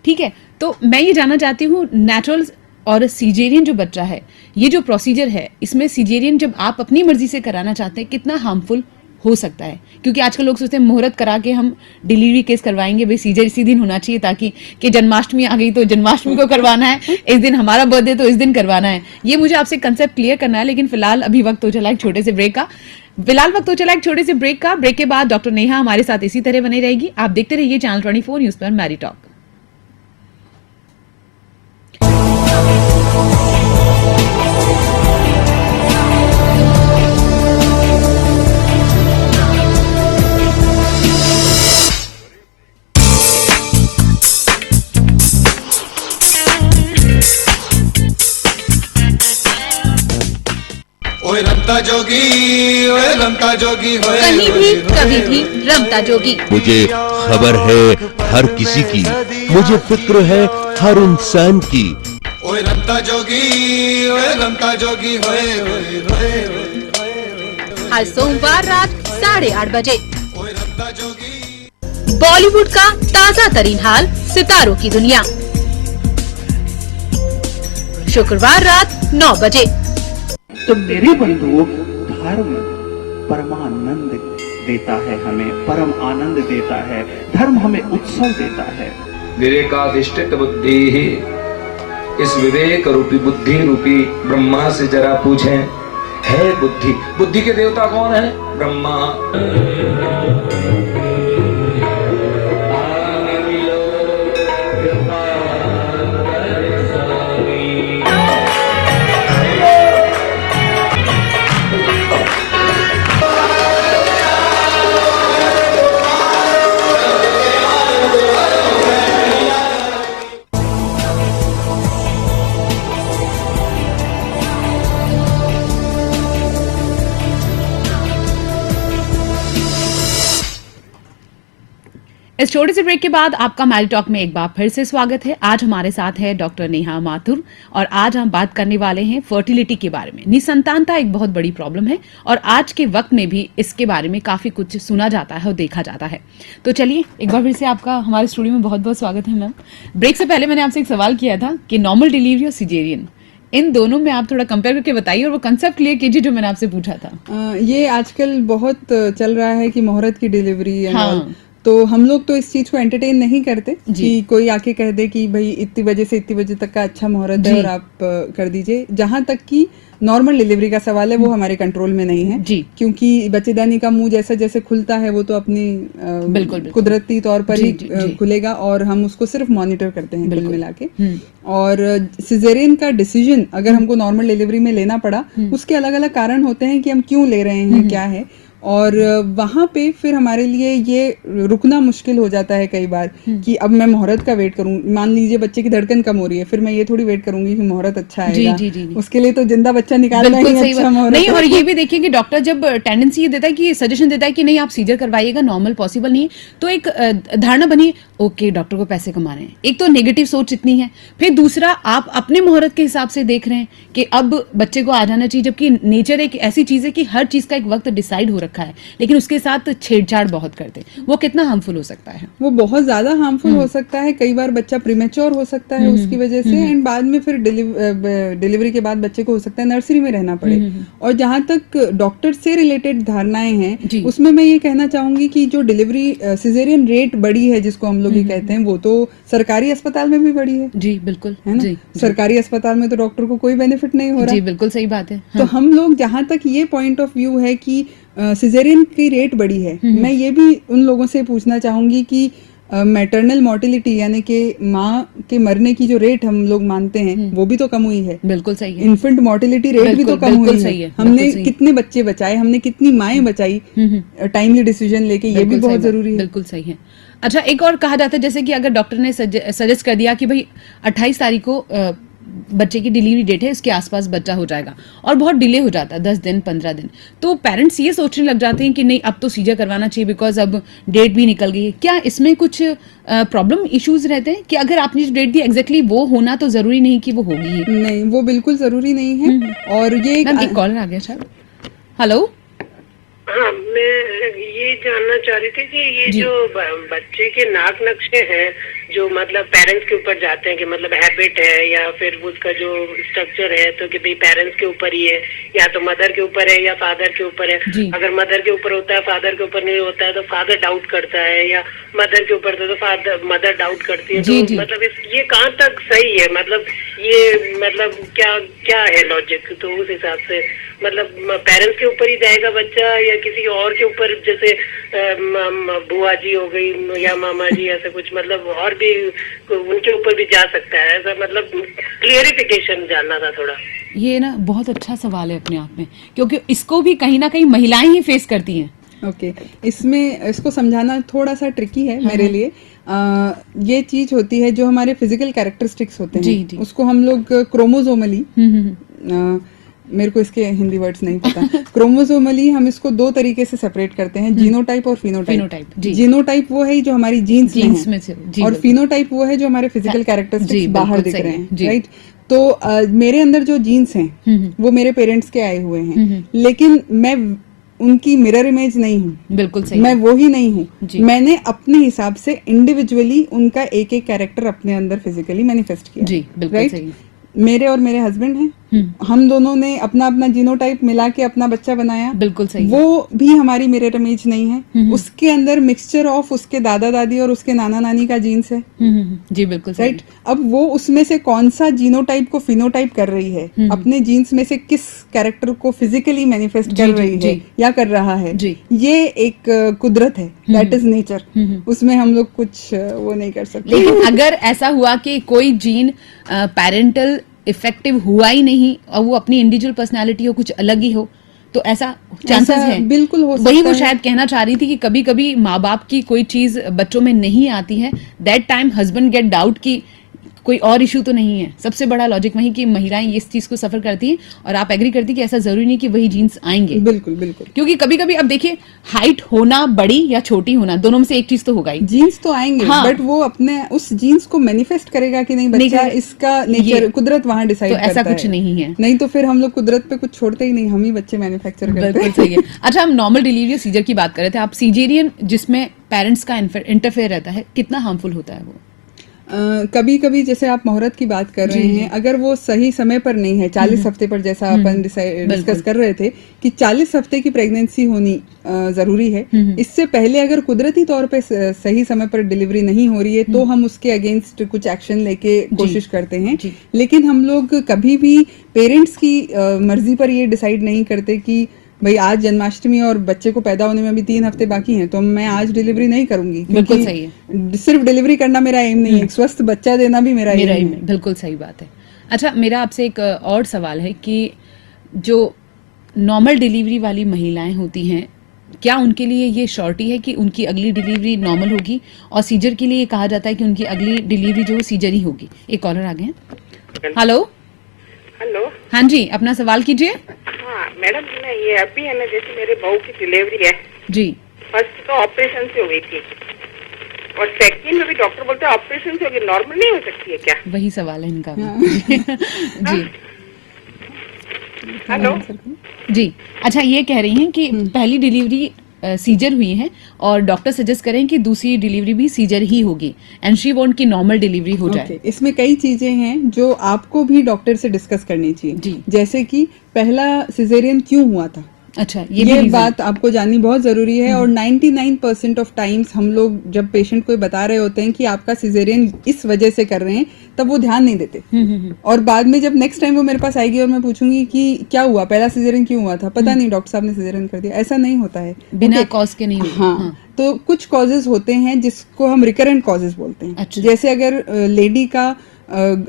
ठीक है, तो मैं ये जानना चाहती हूँ, नेचुरल और सिजेरियन जो बच्चा है, ये जो प्रोसीजर है, इसमें सिजेरियन जब आप अपनी मर्जी से कराना चाहते हैं, कितना हार्मफुल हो सकता है? क्योंकि आजकल लोग सोचते हैं मुहूर्त करा के हम डिलीवरी केस करवाएंगे, भाई सीजर इसी दिन होना चाहिए, ताकि कि जन्माष्टमी आ गई तो जन्माष्टमी को करवाना है, इस दिन हमारा बर्थडे तो इस दिन करवाना है। ये मुझे आपसे कंसेप्ट क्लियर करना है, लेकिन फिलहाल अभी वक्त हो चला एक छोटे से ब्रेक का। ब्रेक के बाद डॉक्टर नेहा हमारे साथ इसी तरह बनी रहेगी। आप देखते रहिए चैनल 24 न्यूज पर मैरी टॉक। ओए रमता जोगी, ओए रमता जोगी, होए कहीं भी कभी भी रमता जोगी। मुझे खबर है हर किसी की, मुझे फिक्र है हर इंसान की। ओए रमता जोगी, ओए रमता जोगी, होए होए होए होए। हर सोमवार रात 8:30 बजे ओए रमता जोगी। बॉलीवुड का ताजा तरीन हाल, सितारों की दुनिया। शुक्रवार रात 9 बजे। तो मेरे बंधुओं, धर्म परमानंद देता है, हमें परम आनंद देता है, धर्म हमें उत्सव देता है। विवेकाधिष्ठित बुद्धि ही, इस विवेक रूपी बुद्धि रूपी ब्रह्मा से जरा पूछें, है बुद्धि, बुद्धि के देवता कौन है? ब्रह्मा। इस छोटे से ब्रेक के बाद आपका मैरी टॉक में एक बार फिर से स्वागत है। आज हमारे साथ है डॉक्टर नेहा माथुर, और आज हम बात करने वाले हैं फर्टिलिटी के बारे में। निसंतानता एक बहुत बड़ी प्रॉब्लम है, और आज के वक्त में भी इसके बारे में काफी कुछ सुना जाता है और देखा जाता है। तो चलिए, एक बार फिर से आपका हमारे स्टूडियो में बहुत बहुत स्वागत है मैम। ब्रेक से पहले मैंने आपसे एक सवाल किया था कि नॉर्मल डिलीवरी और सिजेरियन, इन दोनों में आप थोड़ा कंपेयर करके बताइए, और वो कंसेप्ट क्लियर कीजिए जो मैंने आपसे पूछा था। ये आजकल बहुत चल रहा है कि मुहूर्त की डिलीवरी है। हाँ। तो हम लोग तो इस चीज को एंटरटेन नहीं करते कि कोई आके कह दे कि भाई इतनी बजे से इतनी बजे तक का अच्छा मुहूर्त है और आप कर दीजिए। जहां तक कि नॉर्मल डिलीवरी का सवाल है, वो हमारे कंट्रोल में नहीं है जी। क्योंकि बच्चेदानी का मुंह जैसे जैसे खुलता है वो तो अपनी बिल्कुल। कुदरती तौर पर ही जी। खुलेगा, और हम उसको सिर्फ मॉनिटर करते हैं कुल मिला के। और सिजेरियन का डिसीजन अगर हमको नॉर्मल डिलीवरी में लेना पड़ा, उसके अलग अलग कारण होते हैं कि हम क्यों ले रहे हैं, क्या है, और वहां पे फिर हमारे लिए ये रुकना मुश्किल हो जाता है कई बार कि अब मैं मुहूर्त का वेट करूं। मान लीजिए बच्चे की धड़कन कम हो रही है, फिर मैं ये थोड़ी वेट करूंगी कि मुहूर्त अच्छा आएगा। जी। उसके लिए तो जिंदा बच्चा निकालना ही अच्छा मुहूर्त नहीं, और ये भी देखिए कि डॉक्टर जब टेंडेंसी ये देता है कि सजेशन देता है कि नहीं आप सीजर करवाइएगा, नॉर्मल पॉसिबल नहीं है, तो एक धारणा बनी, ओके डॉक्टर को पैसे कमाने हैं। एक तो नेगेटिव सोच इतनी है, फिर दूसरा आप अपने मुहूर्त के हिसाब से देख रहे हैं कि अब बच्चे को आ जाना चाहिए, जबकि नेचर एक ऐसी चीज है कि हर चीज का एक वक्त डिसाइड हो रखा है, लेकिन उसके साथ छेड़छाड़ बहुत करते हैं। वो कितना हार्मफुल हो सकता है? वो बहुत ज्यादा हार्मफुल हो सकता है। कई बार बच्चा प्रीमेच्योर हो सकता है उसकी वजह से, एंड बाद में फिर डिलीवरी के बाद बच्चे को हो सकता है नर्सरी में रहना पड़े। और जहां तक डॉक्टर से रिलेटेड धारणाएं हैं, उसमें मैं ये कहना चाहूंगी कि जो डिलीवरी सिजेरियन रेट बढ़ी है, जिसको हम लोग ये कहते हैं, वो तो सरकारी अस्पताल में भी बढ़ी है। जी बिल्कुल, है ना? सरकारी अस्पताल में तो डॉक्टर को कोई बेनिफिट नहीं हो रहा। जी बिल्कुल सही बात है। तो हम लोग जहां तक ये पॉइंट ऑफ व्यू है कि सिजेरियन की रेट बड़ी है। मैं ये भी उन लोगों से पूछना चाहूंगी कि मैटरनल मोर्टिलिटी यानी कि माँ के मरने की जो रेट हम लोग मानते हैं वो भी तो कम हुई है। बिल्कुल सही है। इन्फेंट मोर्टिलिटी रेट भी तो कम बिल्कुल हुई सही है। है, हमने बिल्कुल सही है। कितने बच्चे बचाए, हमने कितनी माएं बचाई टाइमली डिसीजन लेके, ये भी बिल्कुल बहुत सही बात, जरूरी है। बिल्कुल सही है। अच्छा, एक और कहा जाता है जैसे कि अगर डॉक्टर ने सजेस्ट कर दिया कि भाई 28 तारीख को बच्चे की डिलीवरी डेट है, इसके आसपास बच्चा हो जाएगा और बहुत डिले हो जाता है 10 दिन 15 दिन, तो पेरेंट्स ये सोचने लग जाते हैं कि नहीं अब तो सीजर करवाना चाहिए बिकॉज अब डेट भी निकल गई है। क्या इसमें कुछ प्रॉब्लम इश्यूज रहते हैं कि अगर आपने जो डेट दी एग्जैक्टली वो होना तो जरूरी नहीं कि वो होगी ही? नहीं, वो बिल्कुल जरूरी नहीं है। और ये मैम एक कॉलर आ गया शायद। हेलो, हाँ, मैं ये जानना चाह रही थी कि ये जी। जो बच्चे के नाक नक्शे हैं जो मतलब पेरेंट्स के ऊपर जाते हैं कि मतलब हैबिट है या फिर उसका जो स्ट्रक्चर है तो कि भाई पेरेंट्स के ऊपर ही है या तो मदर के ऊपर है या फादर के ऊपर है। जी। अगर मदर के ऊपर होता है फादर के ऊपर नहीं होता है तो फादर डाउट करता है, या मदर के ऊपर तो फादर मदर डाउट करती है। जी, तो जी। मतलब ये कहाँ तक सही है, मतलब ये मतलब क्या क्या है लॉजिक, तो उस हिसाब से मतलब पेरेंट्स के ऊपर ही जाएगा बच्चा या किसी और के ऊपर, जैसे बुआ जी हो गई या मामा जी, ऐसा कुछ मतलब और भी उनके ऊपर भी जा सकता है ऐसा, मतलब क्लियरिफिकेशन जानना था थोड़ा। ये ना बहुत अच्छा सवाल है अपने आप में, क्योंकि इसको भी कहीं ना कहीं महिलाएं ही फेस करती हैं। ओके, इसमें इसको समझाना थोड़ा सा ट्रिकी है मेरे लिए। ये चीज होती है जो हमारे फिजिकल कैरेक्टरिस्टिक्स होते जी, हैं, जी। उसको हम लोग क्रोमोसोमली, मेरे को इसके हिंदी वर्ड्स नहीं पता, क्रोमोसोमली हम इसको दो तरीके से सेपरेट करते हैं, जीनोटाइप और फिनोटाइप। फिनोटाइप, जी। जीनोटाइप वो है जो हमारी जीन्स जीन्स में में से, जी, और बिल्कुल। फिनोटाइप वो है जो हमारे फिजिकल जी, कैरेक्टरिस्टिक्स बिल्कुल बाहर दिख सही रहे है, हैं, जी। राइट। तो मेरे अंदर जो जीन्स हैं वो मेरे पेरेंट्स के आए हुए हैं, लेकिन मैं उनकी मिरर इमेज नहीं हूँ। बिल्कुल सही मैं है। वो ही नहीं हूँ। जी। मैंने अपने हिसाब से इंडिविजुअली उनका एक एक कैरेक्टर अपने अंदर फिजिकली मैनिफेस्ट किया। जी, बिल्कुल राइट? सही है। मेरे और मेरे हस्बैंड हैं, हम दोनों ने अपना अपना जीनोटाइप मिला के अपना बच्चा बनाया। बिल्कुल सही है। वो भी हमारी मिरर इमेज नहीं है। उसके अंदर मिक्सचर ऑफ उसके दादा दादी और उसके नाना नानी का जीन्स है। जी बिल्कुल सही राइट। अब वो उसमें से कौन सा जीनोटाइप को फिनोटाइप कर रही है, अपने जीन्स में से किस कैरेक्टर को फिजिकली मैनिफेस्ट कर रही है जी। या कर रहा है, जी। ये एक कुदरत है, दैट इज नेचर। उसमें हम लोग कुछ वो नहीं कर सकते। लेकिन अगर ऐसा हुआ कि कोई जीन पेरेंटल इफेक्टिव हुआ ही नहीं और वो अपनी इंडिविजुअल पर्सनालिटी हो, कुछ अलग ही हो, तो ऐसा चांसेस ऐसा है। बिल्कुल हो वही सकता वो है। शायद कहना चाह रही थी कि कभी कभी माँ बाप की कोई चीज बच्चों में नहीं आती है, that time husband get doubt कि कोई और इशू तो नहीं है। सबसे बड़ा लॉजिक वही कि महिलाएं इस चीज को सफर करती हैं, और आप एग्री करती कि ऐसा जरूरी नहीं कि वही जीन्स आएंगे। बिल्कुल बिल्कुल। क्योंकि कभी कभी अब देखिए, हाइट होना, बड़ी या छोटी होना, दोनों में से एक चीज तो होगा ही। जीन्स तो आएंगे, हाँ। बट वो अपने उस जीन्स को मैनिफेस्ट करेगा कि नहीं नहीं बच्चा, करेगा। इसका नेचर, ये- कुदरत वहां डिसाइड तो ऐसा करता कुछ नहीं है। नहीं तो फिर हम लोग कुदरत पे कुछ छोड़ते ही नहीं, हम ही बच्चे मैन्युफैक्चर करते बिल्कुल हैं। सही है। अच्छा, हम नॉर्मल डिलीवरी और सीजर की बात कर रहे थे, आप सीजेरियन जिसमें पेरेंट्स का इंटरफेयर रहता है, कितना हार्मफुल होता है वो? कभी कभी जैसे आप मुहूर्त की बात कर रहे हैं, अगर वो सही समय पर नहीं है, 40 हफ्ते पर, जैसा अपन डिस्कस कर रहे थे कि 40 हफ्ते की प्रेगनेंसी होनी जरूरी है। इससे पहले अगर कुदरती तौर पे सही समय पर डिलीवरी नहीं हो रही है तो हम उसके अगेंस्ट कुछ एक्शन लेके कोशिश करते हैं। जी। लेकिन हम लोग कभी भी पेरेंट्स की मर्जी पर ये डिसाइड नहीं करते कि भाई आज जन्माष्टमी और बच्चे को पैदा होने में अभी 3 हफ्ते बाकी हैं तो मैं आज डिलीवरी नहीं करूंगी। बिल्कुल क्योंकि सही है। सिर्फ डिलीवरी करना मेरा एम नहीं है, एक स्वस्थ बच्चा देना भी मेरा मेरा एम ही है। बिल्कुल सही बात है। अच्छा, मेरा आपसे एक और सवाल है कि जो नॉर्मल डिलीवरी वाली महिलाएं होती हैं, क्या उनके लिए ये श्योरिटी है कि उनकी अगली डिलीवरी नॉर्मल होगी? और सीजर के लिए कहा जाता है कि उनकी अगली डिलीवरी जो सीजर ही होगी। एक कॉलर आ गए हैं। हेलो। हेलो। हाँ जी, अपना सवाल कीजिए। हाँ मैडम, मैं ये अभी है ना, जैसे मेरे बहू की डिलीवरी है, जी। फर्स्ट तो ऑपरेशन से हो गई थी और सेकंड में भी डॉक्टर बोलते हैं ऑपरेशन से होगी, नॉर्मल नहीं हो सकती है क्या? वही सवाल है इनका भी। जी हेलो। जी। अच्छा, ये कह रही हैं कि पहली डिलीवरी सीजर हुई है और डॉक्टर सजेस्ट करें कि दूसरी डिलीवरी भी सीजर ही होगी, एंड शी वांट की नॉर्मल डिलीवरी हो जाए। Okay, इसमें कई चीजें हैं जो आपको भी डॉक्टर से डिस्कस करनी चाहिए। जी। जैसे कि पहला सिजेरियन क्यों हुआ था, अच्छा, ये reason बात आपको जाननी बहुत जरूरी है। और 99% ऑफ टाइम्स हम लोग जब पेशेंट को बता रहे होते हैं कि आपका सिजेरियन इस वजह से कर रहे हैं, तब वो ध्यान नहीं देते। और बाद में जब नेक्स्ट टाइम वो मेरे पास आएगी और मैं पूछूंगी कि क्या हुआ, पहला सिजेरियन क्यों हुआ था, पता नहीं डॉक्टर साहब ने सिजेरियन कर दिया। ऐसा नहीं होता है, बिना कॉज के नहीं होता। हाँ, तो कुछ कॉजेज होते हैं जिसको हम रिकरेंट कॉजेज बोलते हैं। अच्छा। जैसे अगर लेडी का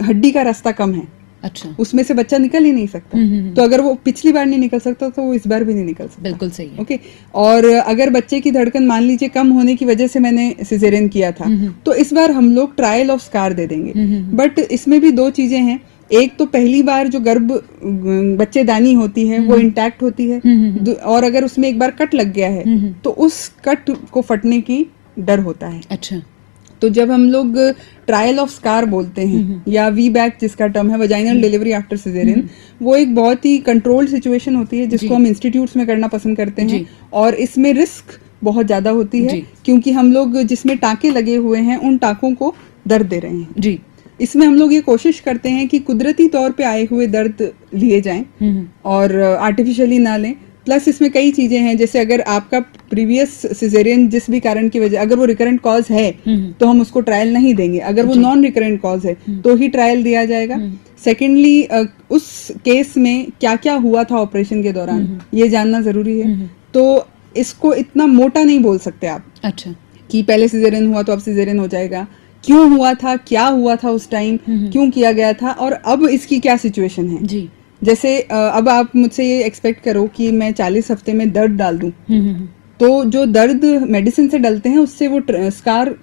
हड्डी का रास्ता कम है, अच्छा, उसमें से बच्चा निकल ही नहीं सकता, तो अगर वो पिछली बार नहीं निकल सकता तो वो इस बार भी नहीं निकल सकता। बिल्कुल सही है। ओके। और अगर बच्चे की धड़कन मान लीजिए कम होने की वजह से मैंने सिजेरियन किया था, तो इस बार हम लोग ट्रायल ऑफ स्कार दे देंगे। बट इसमें भी दो चीजें हैं। एक तो पहली बार जो गर्भ बच्चेदानी होती है वो इंटैक्ट होती है, और अगर उसमें एक बार कट लग गया है तो उस कट को फटने की डर होता है। अच्छा, तो जब हम लोग ट्रायल ऑफ स्कार बोलते हैं या वी बैक जिसका टर्म है, वजाइनल डिलीवरी आफ्टर सिजेरियन, वो एक बहुत ही कंट्रोल्ड सिचुएशन होती है जिसको हम इंस्टीट्यूट्स में करना पसंद करते हैं। और इसमें रिस्क बहुत ज्यादा होती है क्योंकि हम लोग जिसमें टाके लगे हुए हैं उन टाकों को दर्द दे रहे हैं जी। इसमें हम लोग ये कोशिश करते हैं कि कुदरती तौर पे आए हुए दर्द लिए जाएं और आर्टिफिशियली ना लें। प्लस इसमें कई चीजें हैं, जैसे अगर आपका प्रीवियस सिजेरियन जिस भी कारण की वजह, अगर वो रिकरेंट कॉज है तो हम उसको ट्रायल नहीं देंगे। अगर वो नॉन रिकरेंट कॉज है तो ही ट्रायल दिया जाएगा। सेकेंडली, उस केस में क्या क्या हुआ था ऑपरेशन के दौरान ये जानना जरूरी है। तो इसको इतना मोटा नहीं बोल सकते आप। अच्छा, कि पहले सिजेरियन हुआ तो अब सिजेरियन हो जाएगा। क्यों हुआ था, क्या हुआ था उस टाइम, क्यों किया गया था, और अब इसकी क्या सिचुएशन है जी। जैसे अब आप मुझसे ये एक्सपेक्ट करो कि मैं 40 हफ्ते में दर्द डाल दूं, तो जो दर्द मेडिसिन से डलते हैं उससे वो स्कार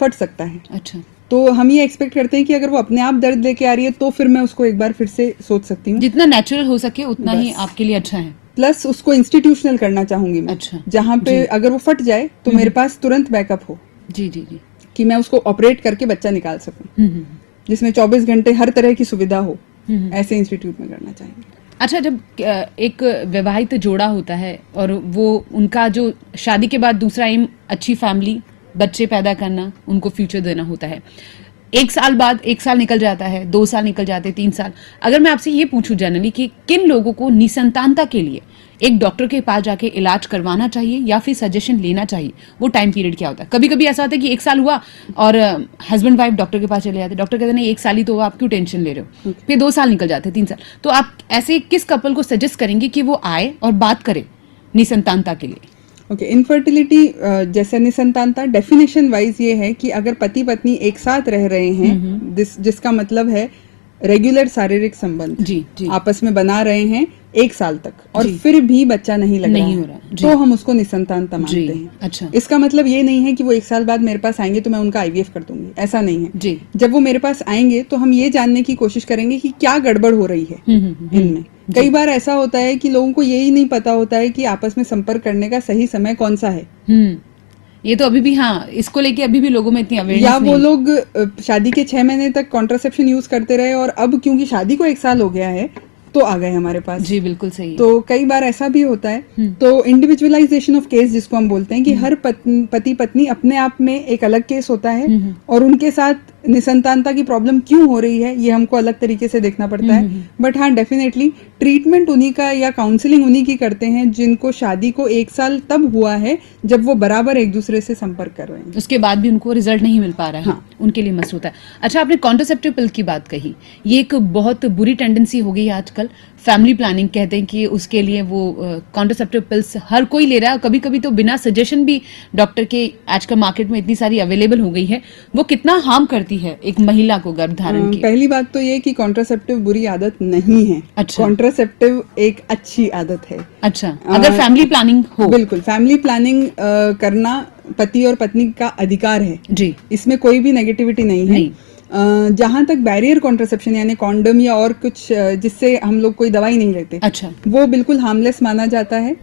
फट सकता है। अच्छा, तो हम ये एक्सपेक्ट करते हैं कि अगर वो अपने आप दर्द लेके आ रही है तो फिर मैं उसको एक बार फिर से सोच सकती हूँ। जितना नेचुरल हो सके उतना ही आपके लिए अच्छा है। प्लस उसको इंस्टीट्यूशनल करना चाहूंगी मैं। अच्छा, जहाँ पे अगर वो फट जाए तो मेरे पास तुरंत बैकअप हो जी जी जी, कि मैं उसको ऑपरेट करके बच्चा निकाल सकूं, जिसमें 24 घंटे हर तरह की सुविधा हो। ऐसे इंस्टीट्यूट में करना चाहेंगे। अच्छा, जब एक विवाहित जोड़ा होता है और वो उनका जो शादी के बाद दूसरा एम अच्छी फैमिली, बच्चे पैदा करना, उनको फ्यूचर देना होता है, 1 साल बाद 1 साल निकल जाता है, 2 साल निकल जाते हैं, 3 साल। अगर मैं आपसे ये पूछूं जनरली कि किन लोगों को निसंतानता के लिए एक डॉक्टर के पास जाके इलाज करवाना चाहिए या फिर सजेशन लेना चाहिए, वो टाइम पीरियड क्या होता है? कभी कभी ऐसा होता है कि 1 साल हुआ और हस्बैंड वाइफ डॉक्टर के पास चले जाते हैं, डॉक्टर कहते हैं नहीं 1 साल ही तो हुआ, आप क्यों टेंशन ले रहे हो, फिर 2 साल निकल जाते हैं, 3 साल। तो आप ऐसे किस कपल को सजेस्ट करेंगे कि वो आए और बात करे निसंतानता के लिए? ओके, इनफर्टिलिटी जैसे निसंतानता डेफिनेशन वाइज ये है कि अगर पति पत्नी एक साथ रह रहे हैं, जिसका मतलब है रेगुलर शारीरिक संबंध जी, जी। आपस में बना रहे हैं 1 साल तक और फिर भी बच्चा नहीं लग नहीं हो रहा रहा, है, जी। तो हम उसको निसंतानता मानते जी, हैं। अच्छा। इसका मतलब ये नहीं है कि वो 1 साल बाद मेरे पास आएंगे तो मैं उनका IVF कर दूंगी, ऐसा नहीं है। जी। जब वो मेरे पास आएंगे तो हम ये जानने की कोशिश करेंगे कि क्या गड़बड़ हो रही है इनमें। कई बार ऐसा होता है कि लोगों को यही नहीं पता होता है कि आपस में संपर्क करने का सही समय कौन सा है। ये तो अभी भी, हाँ, इसको लेके अभी भी लोगों में इतनी अवेयरनेस या नहीं। वो लोग शादी के 6 महीने तक कॉन्ट्रासेप्शन यूज करते रहे और अब क्योंकि शादी को 1 साल हो गया है तो आ गए हमारे पास। जी, बिल्कुल सही है। तो कई बार ऐसा भी होता है। तो इंडिविजुअलाइजेशन ऑफ केस जिसको हम बोलते हैं कि हर पति पत्नी अपने आप में एक अलग केस होता है और उनके साथ निसंतानता की प्रॉब्लम क्यों हो रही है ये हमको अलग तरीके से देखना पड़ता है। बट हाँ, डेफिनेटली ट्रीटमेंट उन्हीं का या काउंसलिंग उन्हीं की करते हैं जिनको शादी को 1 साल तब हुआ है जब वो बराबर एक दूसरे से संपर्क कर रहे हैं। उसके बाद भी उनको रिजल्ट नहीं मिल पा रहा है। हाँ। उनके लिए मस्त होता है। अच्छा, आपने कॉन्ट्रासेप्टिव पिल की बात कही, ये एक बहुत बुरी टेंडेंसी हो गई है आजकल। फैमिली प्लानिंग कहते हैं कि उसके लिए वो कॉन्ट्रासेप्टिव पिल्स हर कोई ले रहा है, कभी कभी तो बिना सजेशन भी डॉक्टर के। आजकल मार्केट में इतनी सारी अवेलेबल हो गई है, वो कितना हार्म करती है एक महिला को गर्भधारण की? पहली बात तो ये कि कॉन्ट्रासेप्टिव बुरी आदत नहीं है। अच्छा। कॉन्ट्रासेप्टिव एक अच्छी आदत है। अच्छा, अगर फैमिली प्लानिंग हो। बिल्कुल, फैमिली प्लानिंग करना पति और पत्नी का अधिकार है जी, इसमें कोई भी नेगेटिविटी नहीं है। जहां तक बैरियर कॉन्ट्रासेप्शन यानी कॉन्डम या और कुछ जिससे हम लोग कोई दवाई नहीं लेते, अच्छा, वो बिल्कुल हार्मलेस माना जाता है।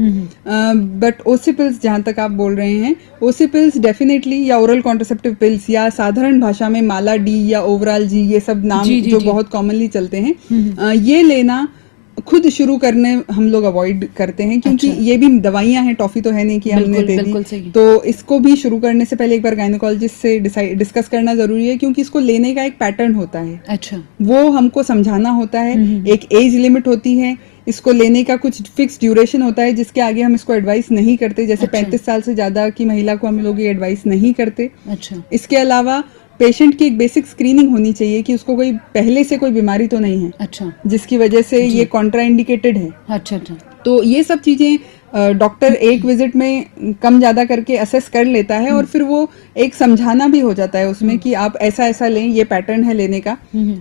बट ओसी-पिल्स जहां तक आप बोल रहे हैं, ओसी-पिल्स डेफिनेटली या ओरल कॉन्ट्रासेप्टिव पिल्स या साधारण भाषा में माला डी या ओवराल जी, ये सब नाम जी, जी, जो जी। बहुत कॉमनली चलते हैं, ये लेना खुद शुरू करने हम लोग अवॉइड करते हैं क्योंकि अच्छा। ये भी दवाइयां हैं, टॉफी तो है नहीं कि हमने बिल्कुल, दे बिल्कुल दी। सही। तो इसको भी शुरू करने से पहले एक बार गायनेकोलॉजिस्ट से डिस्कस करना जरूरी है क्योंकि इसको लेने का एक पैटर्न होता है, अच्छा, वो हमको समझाना होता है। एक एज लिमिट होती है, इसको लेने का कुछ फिक्स ड्यूरेशन होता है जिसके आगे हम इसको एडवाइस नहीं करते, जैसे अच्छा। 35 साल से ज्यादा की महिला को हम लोग ये एडवाइस नहीं करते। अच्छा। इसके अलावा पेशेंट की एक बेसिक स्क्रीनिंग होनी चाहिए कि उसको कोई पहले से कोई बीमारी तो नहीं है अच्छा। जिसकी वजह से ये कॉन्ट्राइंडिकेटेड है। अच्छा। अच्छा। तो ये सब चीजें डॉक्टर एक विजिट में कम ज्यादा करके असेस कर लेता है और फिर वो एक समझाना भी हो जाता है उसमें कि आप ऐसा ऐसा लें, ये पैटर्न है लेने का,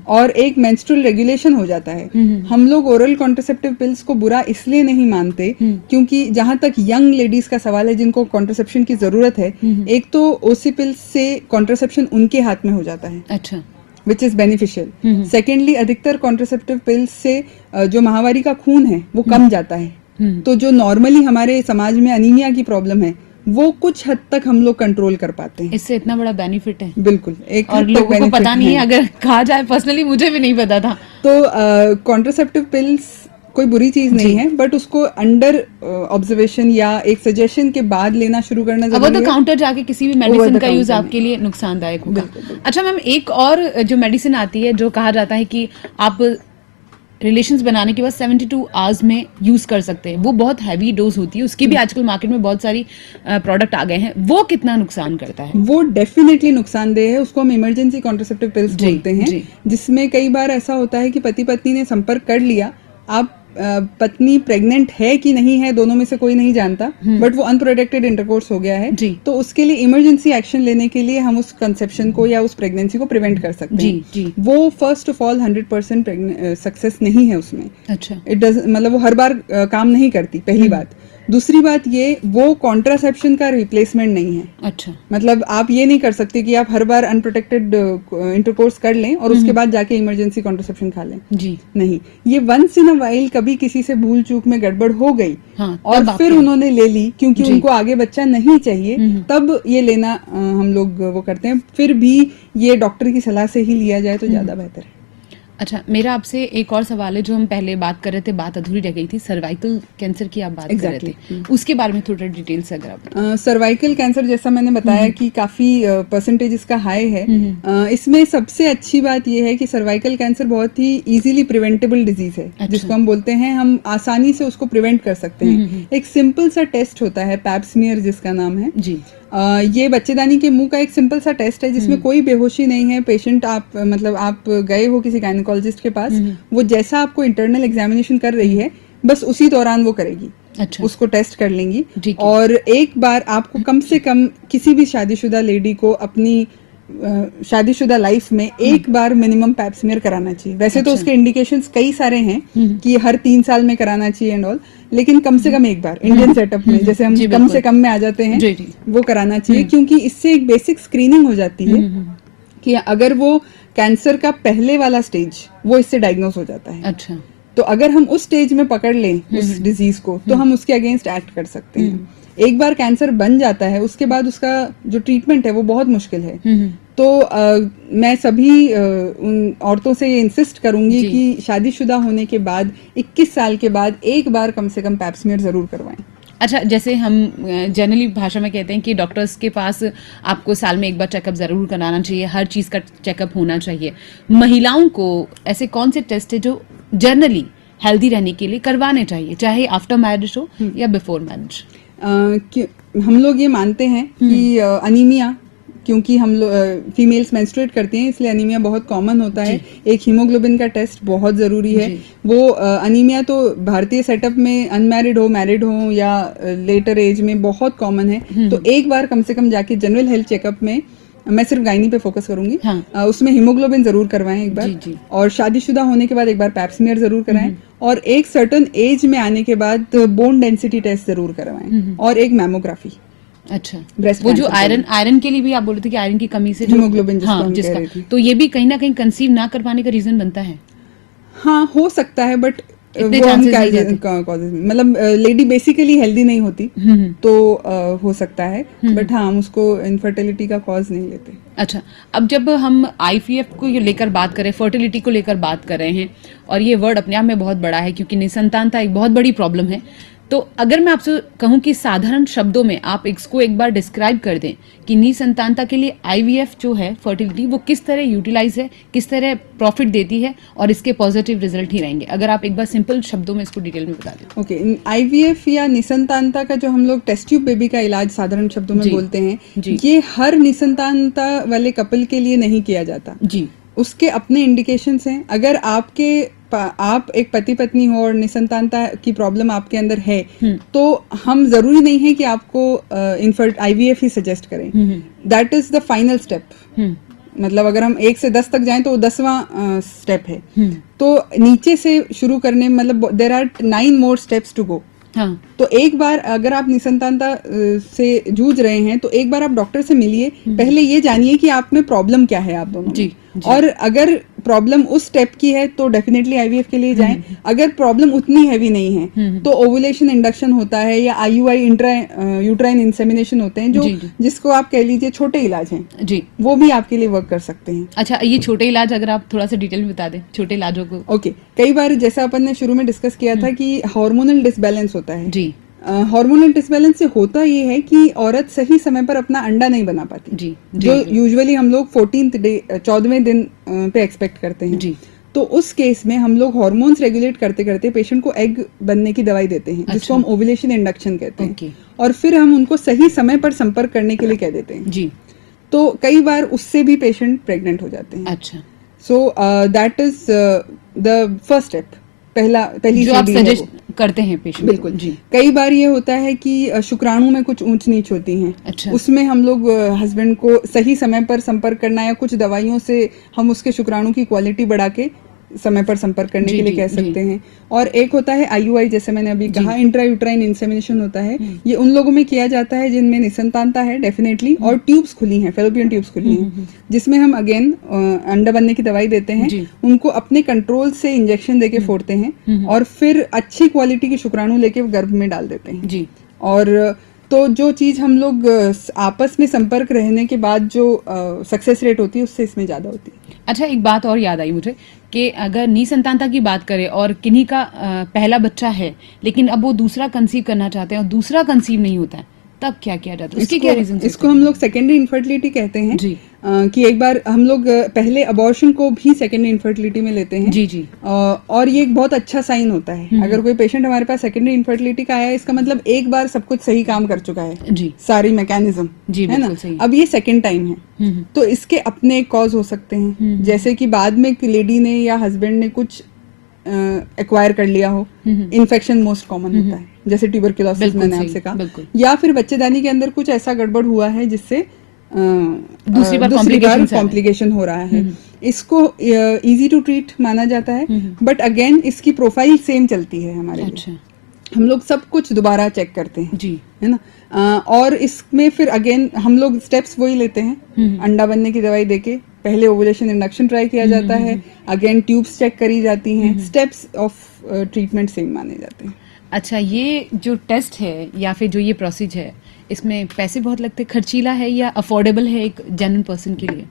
और एक मेंस्ट्रुअल रेगुलेशन हो जाता है। हम लोग ओरल कॉन्ट्रासेप्टिव पिल्स को बुरा इसलिए नहीं मानते क्योंकि जहां तक यंग लेडीज का सवाल है जिनको कॉन्ट्रासेप्शन की जरूरत है, एक तो ओसी पिल्स से कॉन्ट्रासेप्शन उनके हाथ में हो जाता है, अच्छा। Which is beneficial. सेकेंडली, अधिकतर कॉन्ट्रासेप्टिव पिल्स से जो माहवारी का खून है वो कम जाता है, तो जो नॉर्मली हमारे समाज में अनीमिया की प्रॉब्लम है वो कुछ हद तक हम लोग कंट्रोल कर पाते हैं। इससे इतना बड़ा बेनिफिट है। बिल्कुल, एक और हद तक लोगों को benefit पता नहीं है, है। अगर कहा जाए पर्सनली मुझे भी नहीं पता था। तो कॉन्ट्रासेप्टिव पिल्स कोई बुरी चीज नहीं है, बट उसको अंडर ऑब्जर्वेशन या एक सजेशन के बाद लेना शुरू करना अब वो जरूरी तो है। काउंटर जाके किसी भी Over मेडिसिन the का यूज counter आपके लिए नुकसानदायक होगा। बिल्कुल। अच्छा मैम, एक और जो मेडिसिन आती है जो कहा जाता है कि आप रिलेशंस बनाने के बाद 72 आवर्स में यूज कर सकते हैं, वो बहुत हैवी डोज होती है, उसकी भी आजकल मार्केट में बहुत सारी प्रोडक्ट आ गए हैं, वो कितना नुकसान करता है? वो डेफिनेटली नुकसानदेह है, उसको हम इमरजेंसी कॉन्ट्रासेप्टिव पिल्स जी, बोलते हैं, जी। जिसमें कई बार ऐसा होता है कि पति पत्नी ने संपर्क कर लिया, आप पत्नी प्रेग्नेंट है कि नहीं है दोनों में से कोई नहीं जानता, बट वो अनप्रोटेक्टेड इंटरकोर्स हो गया है, जी। तो उसके लिए इमरजेंसी एक्शन लेने के लिए हम उस कंसेप्शन को या उस प्रेगनेंसी को प्रिवेंट कर सकते जी, हैं। जी। वो फर्स्ट ऑफ ऑल 100% सक्सेस नहीं है उसमें। अच्छा। इट डज मतलब वो हर बार काम नहीं करती, पहली बात। दूसरी बात ये, वो कॉन्ट्रासेप्शन का रिप्लेसमेंट नहीं है। अच्छा। मतलब आप ये नहीं कर सकते कि आप हर बार अनप्रोटेक्टेड इंटरकोर्स कर लें और उसके बाद जाके इमरजेंसी कॉन्ट्रासेप्शन खा लें। जी। नहीं, ये वंस इन अ वाइल कभी किसी से भूल चूक में गड़बड़ हो गई, हाँ, और तब आप फिर करें। उन्होंने ले ली क्योंकि जी। उनको आगे बच्चा नहीं चाहिए, तब ये लेना हम लोग वो करते हैं। फिर भी ये डॉक्टर की सलाह से ही लिया जाए तो ज्यादा बेहतर है। अच्छा, मेरा आपसे एक और सवाल है, जो हम पहले बात कर रहे थे, बात अधूरी रह गई थी, सर्वाइकल कैंसर की आप बात कर रहे थे, उसके बारे में थोड़ा डिटेल से अगर आप। सर्वाइकल कैंसर जैसा मैंने बताया कि काफी परसेंटेज इसका हाई है। इसमें सबसे अच्छी बात यह है कि सर्वाइकल कैंसर बहुत ही इजीली प्रिवेंटेबल डिजीज है। अच्छा। जिसको हम बोलते हैं, हम आसानी से उसको प्रिवेंट कर सकते हैं। एक सिंपल सा टेस्ट होता है, पैप स्मीयर जिसका नाम है जी। ये बच्चेदानी के मुंह का एक सिंपल सा टेस्ट है जिसमें कोई बेहोशी नहीं है। पेशेंट आप मतलब आप गए हो किसी गायनेकोलॉजिस्ट के पास, वो जैसा आपको इंटरनल एग्जामिनेशन कर रही है बस उसी दौरान वो करेगी। अच्छा। उसको टेस्ट कर लेंगी, ठीक है। और एक बार आपको कम से कम किसी भी शादीशुदा लेडी को अपनी शादीशुदा लाइफ में एक बार मिनिमम पैप स्मीयर कराना चाहिए। वैसे तो उसके इंडिकेशंस कई सारे हैं कि हर 3 साल में कराना चाहिए एंड ऑल, लेकिन कम से कम एक बार इंडियन सेटअप में, जैसे हम जी, कम बिल्कुल। से कम में आ जाते हैं, जी, जी। वो कराना चाहिए, क्योंकि इससे एक बेसिक स्क्रीनिंग हो जाती है कि अगर वो कैंसर का पहले वाला स्टेज वो इससे डायग्नोज हो जाता है। अच्छा। तो अगर हम उस स्टेज में पकड़ लें उस डिजीज को, तो हम उसके अगेंस्ट एक्ट कर सकते हैं। एक बार कैंसर बन जाता है, उसके बाद उसका जो ट्रीटमेंट है वो बहुत मुश्किल है। तो मैं सभी उन औरतों से ये इंसिस्ट करूंगी जी। कि शादीशुदा होने के बाद 21 साल के बाद एक बार कम से कम पैप स्मीयर जरूर करवाएं। अच्छा, जैसे हम जनरली भाषा में कहते हैं कि डॉक्टर्स के पास आपको साल में एक बार चेकअप जरूर कराना चाहिए, हर चीज का चेकअप होना चाहिए। महिलाओं को ऐसे कौन से टेस्ट है जो जनरली हेल्दी रहने के लिए करवाने चाहिए, चाहे आफ्टर मैरिज हो या बिफोर मैरिज? हम लोग ये मानते हैं कि अनीमिया, क्योंकि हम लोग फीमेल्स मेंस्ट्रुएट करती हैं इसलिए अनीमिया बहुत कॉमन होता है। एक हीमोग्लोबिन का टेस्ट बहुत जरूरी है। वो अनीमिया तो भारतीय सेटअप में अनमैरिड हो, मैरिड हो या लेटर एज में बहुत कॉमन है। तो एक बार कम से कम जाके जनरल हेल्थ चेकअप में, मैं सिर्फ गायनी पे फोकस करूंगी, हाँ। उसमें हीमोग्लोबिन जरूर करवाएं एक बार। जी, जी। और शादीशुदा होने के बाद एक बार पैप स्मीयर जरूर कराएं, और एक सर्टेन एज में आने के बाद बोन डेंसिटी टेस्ट जरूर करवाएं, और एक मैमोग्राफी। अच्छा, Breast वो जो cancer आयरन के लिए भी आप बोल रहे थे कि आयरन की कमी से जो- Hemoglobin जिसको हम कह जिसका, रहे थे। तो ये भी कहीं ना कहीं कंसीव ना कर पाने का रीजन बनता है। हाँ, हो सकता है, बट इतने वो हम chances नहीं रहते। causes में, मतलब लेडी बेसिकली हेल्दी नहीं होती तो हो सकता है, बट हाँ, हम उसको इनफर्टिलिटी का कॉज नहीं लेते। अच्छा, अब जब हम आईवीएफ को लेकर बात करें, फर्टिलिटी को लेकर बात कर रहे हैं, और ये वर्ड अपने आप में बहुत बड़ा है क्योंकि निसंतानता एक बहुत बड़ी प्रॉब्लम है, तो अगर मैं आपसे कहूं कि साधारण शब्दों में आप इसको एक बार डिस्क्राइब कर दें कि निसंतानता के लिए आईवीएफ जो है फर्टिलिटी वो किस तरह यूटिलाइज है, किस तरह प्रॉफिट देती है और इसके पॉजिटिव रिजल्ट ही रहेंगे, अगर आप एक बार सिंपल शब्दों में इसको डिटेल में बता दें। ओके, आईवीएफ या निसंतानता का जो हम लोग टेस्ट ट्यूब बेबी का इलाज साधारण शब्दों में जी, बोलते हैं, जी। ये हर निसंतानता वाले कपल के लिए नहीं किया जाता। जी, उसके अपने इंडिकेशंस हैं। अगर आप एक पति पत्नी हो और निसंतानता की प्रॉब्लम आपके अंदर है, तो हम जरूरी नहीं है कि आपको आईवीएफ ही सजेस्ट करें। That is the final step. मतलब अगर हम 1 से 10 तक जाएं तो वो 10वां स्टेप है। तो नीचे से शुरू करने मतलब there are 9 more steps to go. हाँ, तो एक बार अगर आप निसंतानता से जूझ रहे हैं तो एक बार आप डॉक्टर से मिलिए। पहले ये जानिए कि आप में प्रॉब्लम क्या है आप दोनों में। जी। और अगर प्रॉब्लम उस स्टेप की है तो डेफिनेटली आईवीएफ के लिए जाएं। अगर प्रॉब्लम उतनी हैवी नहीं है तो ओवुलेशन इंडक्शन होता है या आईयूआई यूट्राइन इंसेमिनेशन होते हैं, जो जी, जी। जिसको आप कह लीजिए छोटे इलाज हैं, जी। वो भी आपके लिए वर्क कर सकते हैं। अच्छा, ये छोटे इलाज अगर आप थोड़ा सा डिटेल में बता दें छोटे इलाजों को। ओके, कई बार जैसा अपन ने शुरू में डिस्कस किया था कि हार्मोनल डिसबैलेंस होता है। जी, हार्मोनल डिसबैलेंस से होता ये है कि औरत सही समय पर अपना अंडा नहीं बना पाती, जी, जो यूजुअली हम लोग 14वें दिन पे एक्सपेक्ट करते हैं। जी। तो उस केस में हम लोग हार्मोन्स रेगुलेट करते करते पेशेंट को एग बनने की दवाई देते हैं, जिसको हम ओवुलेशन इंडक्शन कहते ओके। हैं, और फिर हम उनको सही समय पर संपर्क करने के लिए कह देते हैं। जी। तो कई बार उससे भी पेशेंट प्रेग्नेंट हो जाते हैं। अच्छा, so that is the first step, पहली जो आप सीढ़ी है वो। सजेस्ट करते हैं पेशेंट। बिल्कुल जी। कई बार ये होता है कि शुक्राणु में कुछ ऊंच नीच होती हैं। अच्छा। उसमें हम लोग हस्बैंड को सही समय पर संपर्क करना या कुछ दवाइयों से हम उसके शुक्राणु की क्वालिटी बढ़ा के समय पर संपर्क करने जी, के लिए जी, कह जी। सकते हैं। और एक होता है आईयूआई, जैसे मैंने अभी कहा, इंट्रायूट्राइन इंसेमिनेशन होता है। ये उन लोगों में किया जाता है जिनमें निसंतानता है डेफिनेटली, और ट्यूब्स खुली हैं, फेलोपियन ट्यूब्स खुली हैं, जिसमें हम अगेन अंडा बनने की दवाई देते हैं। जी। उनको अपने कंट्रोल से इंजेक्शन देके फोड़ते हैं और फिर अच्छी क्वालिटी की शुक्राणु लेके गर्भ में डाल देते हैं। जी। और तो जो चीज हम लोग आपस में संपर्क रहने के बाद जो सक्सेस रेट होती है उससे इसमें ज्यादा होती है। अच्छा, एक बात और याद आई मुझे कि अगर निसंतानता की बात करें और किन्हीं का पहला बच्चा है लेकिन अब वो दूसरा कंसीव करना चाहते हैं और दूसरा कंसीव नहीं होता है, तब क्या किया जाता है? उसके क्या रीजन? इसको हम लोग सेकेंडरी इनफर्टिलिटी कहते हैं। जी। कि एक बार हम लोग पहले अबॉर्शन को भी सेकेंडरी इनफर्टिलिटी में लेते हैं। जी, जी। और ये एक बहुत अच्छा साइन होता है। अगर कोई पेशेंट हमारे पास सेकेंडरी इनफर्टिलिटी का आया है, इसका मतलब एक बार सब कुछ सही काम कर चुका है। जी। सारी मैकेनिज्म, जी, है ना। बिल्कुल सही। अब ये सेकेंड टाइम है, तो इसके अपने कॉज हो सकते हैं, जैसे कि बाद में लेडी ने या हस्बैंड ने कुछ एक्वायर कर लिया हो। इन्फेक्शन मोस्ट कॉमन होता है, जैसे ट्यूबरक्लोसिस बिल्कुल मैंने सही, आपसे कहा, बिल्कुल। या फिर बच्चेदानी के अंदर कुछ ऐसा गड़बड़ हुआ है जिससे दूसरी बार कॉम्प्लिकेशन हो रहा है। इसको इजी टू ट्रीट माना जाता है, बट अगेन इसकी प्रोफाइल सेम चलती है हमारे लिए। अच्छा। हम लोग सब कुछ दोबारा चेक करते हैं, जी। है ना। और इसमें फिर अगेन हम लोग स्टेप्स वही लेते हैं, अंडा बनने की दवाई देके पहले ओवुलेशन इंडक्शन ट्राई किया जाता है, अगेन ट्यूब्स चेक करी जाती हैं, स्टेप्स ऑफ ट्रीटमेंट सेम माने जाते हैं। अच्छा, ये जो टेस्ट है या फिर जो ये प्रोसीजर है, इसमें पैसे बहुत लगते हैं, खर्चीला है या अफोर्डेबल है एक जनरल पर्सन के लिए?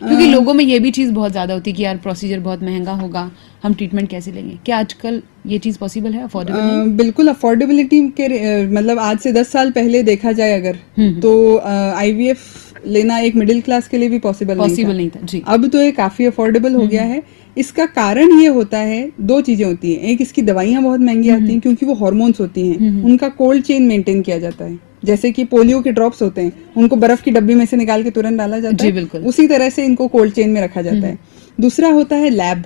क्योंकि लोगों में ये भी चीज बहुत ज्यादा होती है कि यार प्रोसीजर बहुत महंगा होगा, हम ट्रीटमेंट कैसे लेंगे? क्या आजकल ये चीज पॉसिबल है, अफोर्डेबल है? बिल्कुल अफोर्डेबिलिटी के मतलब आज से 10 साल पहले देखा जाए अगर, तो आईवीएफ लेना एक मिडिल क्लास के लिए भी पॉसिबल नहीं था। जी। अब तो ये काफी अफोर्डेबल हो गया है। इसका कारण ये होता है, 2 चीजें होती हैं। एक, इसकी दवाइयां बहुत महंगी आती हैं क्योंकि वो हार्मोन्स होती हैं, उनका कोल्ड चेन मेंटेन किया जाता है। जैसे कि पोलियो के ड्रॉप्स होते हैं, उनको बर्फ की डब्बी में से निकाल के तुरंत डाला जाता है, बिल्कुल। उसी तरह से इनको कोल्ड चेन में रखा जाता है। दूसरा होता है लैब।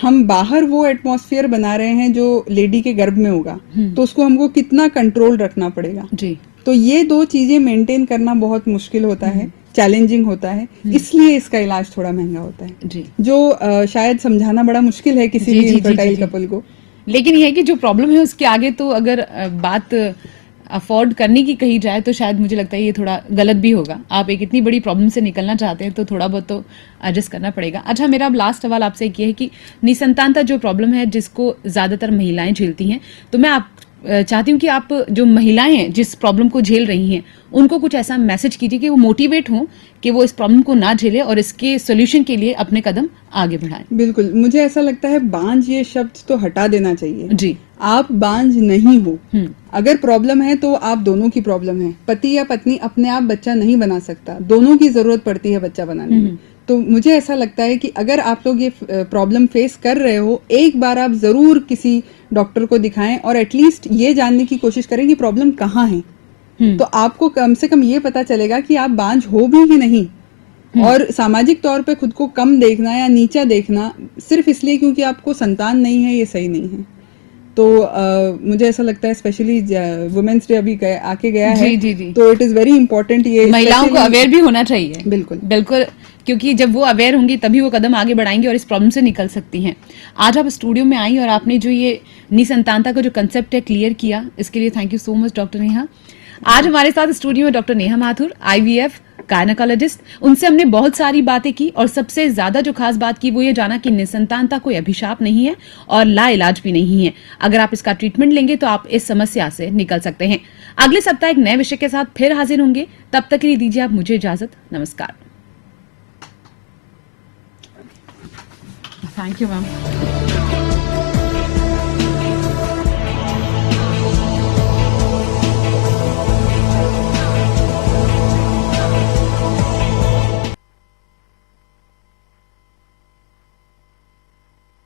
हम बाहर वो एटमॉस्फेयर बना रहे हैं जो लेडी के गर्भ में होगा, तो उसको हमको कितना कंट्रोल रखना पड़ेगा। जी। तो ये 2 चीजें मेंटेन करना बहुत मुश्किल होता है, चैलेंजिंग होता है, इसलिए इसका इलाज थोड़ा महंगा होता है। जी। जो शायद समझाना बड़ा मुश्किल है किसी भी इनफर्टाइल कपल को। लेकिन यह है कि जो प्रॉब्लम है उसके आगे तो अगर बात अफोर्ड करने की कही जाए तो शायद मुझे लगता है ये थोड़ा गलत भी होगा। आप एक इतनी बड़ी प्रॉब्लम से निकलना चाहते हैं तो थोड़ा बहुत तो एडजस्ट करना पड़ेगा। अच्छा, मेरा अब लास्ट सवाल आपसे ये है कि निसंतानता जो प्रॉब्लम है जिसको ज्यादातर महिलाएं झेलती हैं, तो मैं आप चाहती हूँ कि आप जो महिलाएं हैं जिस प्रॉब्लम को झेल रही हैं उनको कुछ ऐसा मैसेज कीजिए कि वो मोटिवेट हों कि वो इस प्रॉब्लम को ना झेले और इसके सोल्यूशन के लिए अपने कदम आगे बढ़ाएं। बिल्कुल, मुझे ऐसा लगता है बांझ ये शब्द तो हटा देना चाहिए। जी। आप बांझ नहीं हो। अगर प्रॉब्लम है तो आप दोनों की प्रॉब्लम है। पति या पत्नी अपने आप बच्चा नहीं बना सकता, दोनों की जरूरत पड़ती है बच्चा बनाने में। तो मुझे ऐसा लगता है कि अगर आप लोग ये प्रॉब्लम फेस कर रहे हो, एक बार आप जरूर किसी डॉक्टर को दिखाएं और एटलीस्ट ये जानने की कोशिश करें कि प्रॉब्लम कहाँ है। तो आपको कम से कम ये पता चलेगा कि आप बांझ हो भी कि नहीं। और सामाजिक तौर पे खुद को कम देखना या नीचा देखना सिर्फ इसलिए क्योंकि आपको संतान नहीं है, ये सही नहीं है। तो मुझे ऐसा लगता है स्पेशली वुमेन्स डे अभी आके गया है, जी। तो इट इज वेरी इंपॉर्टेंट ये महिलाओं को अवेयर भी होना चाहिए। बिल्कुल बिल्कुल, क्योंकि जब वो अवेयर होंगी तभी वो कदम आगे बढ़ाएंगे और इस प्रॉब्लम से निकल सकती हैं। आज आप स्टूडियो में आई और आपने जो ये निसंतानता का जो कंसेप्ट है क्लियर किया, इसके लिए thank you so much doctor Neha. आज हमारे साथ स्टूडियो में doctor Neha Mathur, IVF gynaecologist. उनसे हमने बहुत सारी बातें की और सबसे ज्यादा जो खास बात की वो ये जाना कि निसंतानता कोई अभिशाप नहीं है और लाइलाज भी नहीं है। अगर आप इसका ट्रीटमेंट लेंगे तो आप इस समस्या से निकल सकते हैं। अगले सप्ताह एक नए विषय के साथ फिर हाजिर होंगे, तब तक के लिए दीजिए आप मुझे इजाजत। नमस्कार। Thank you ma'am.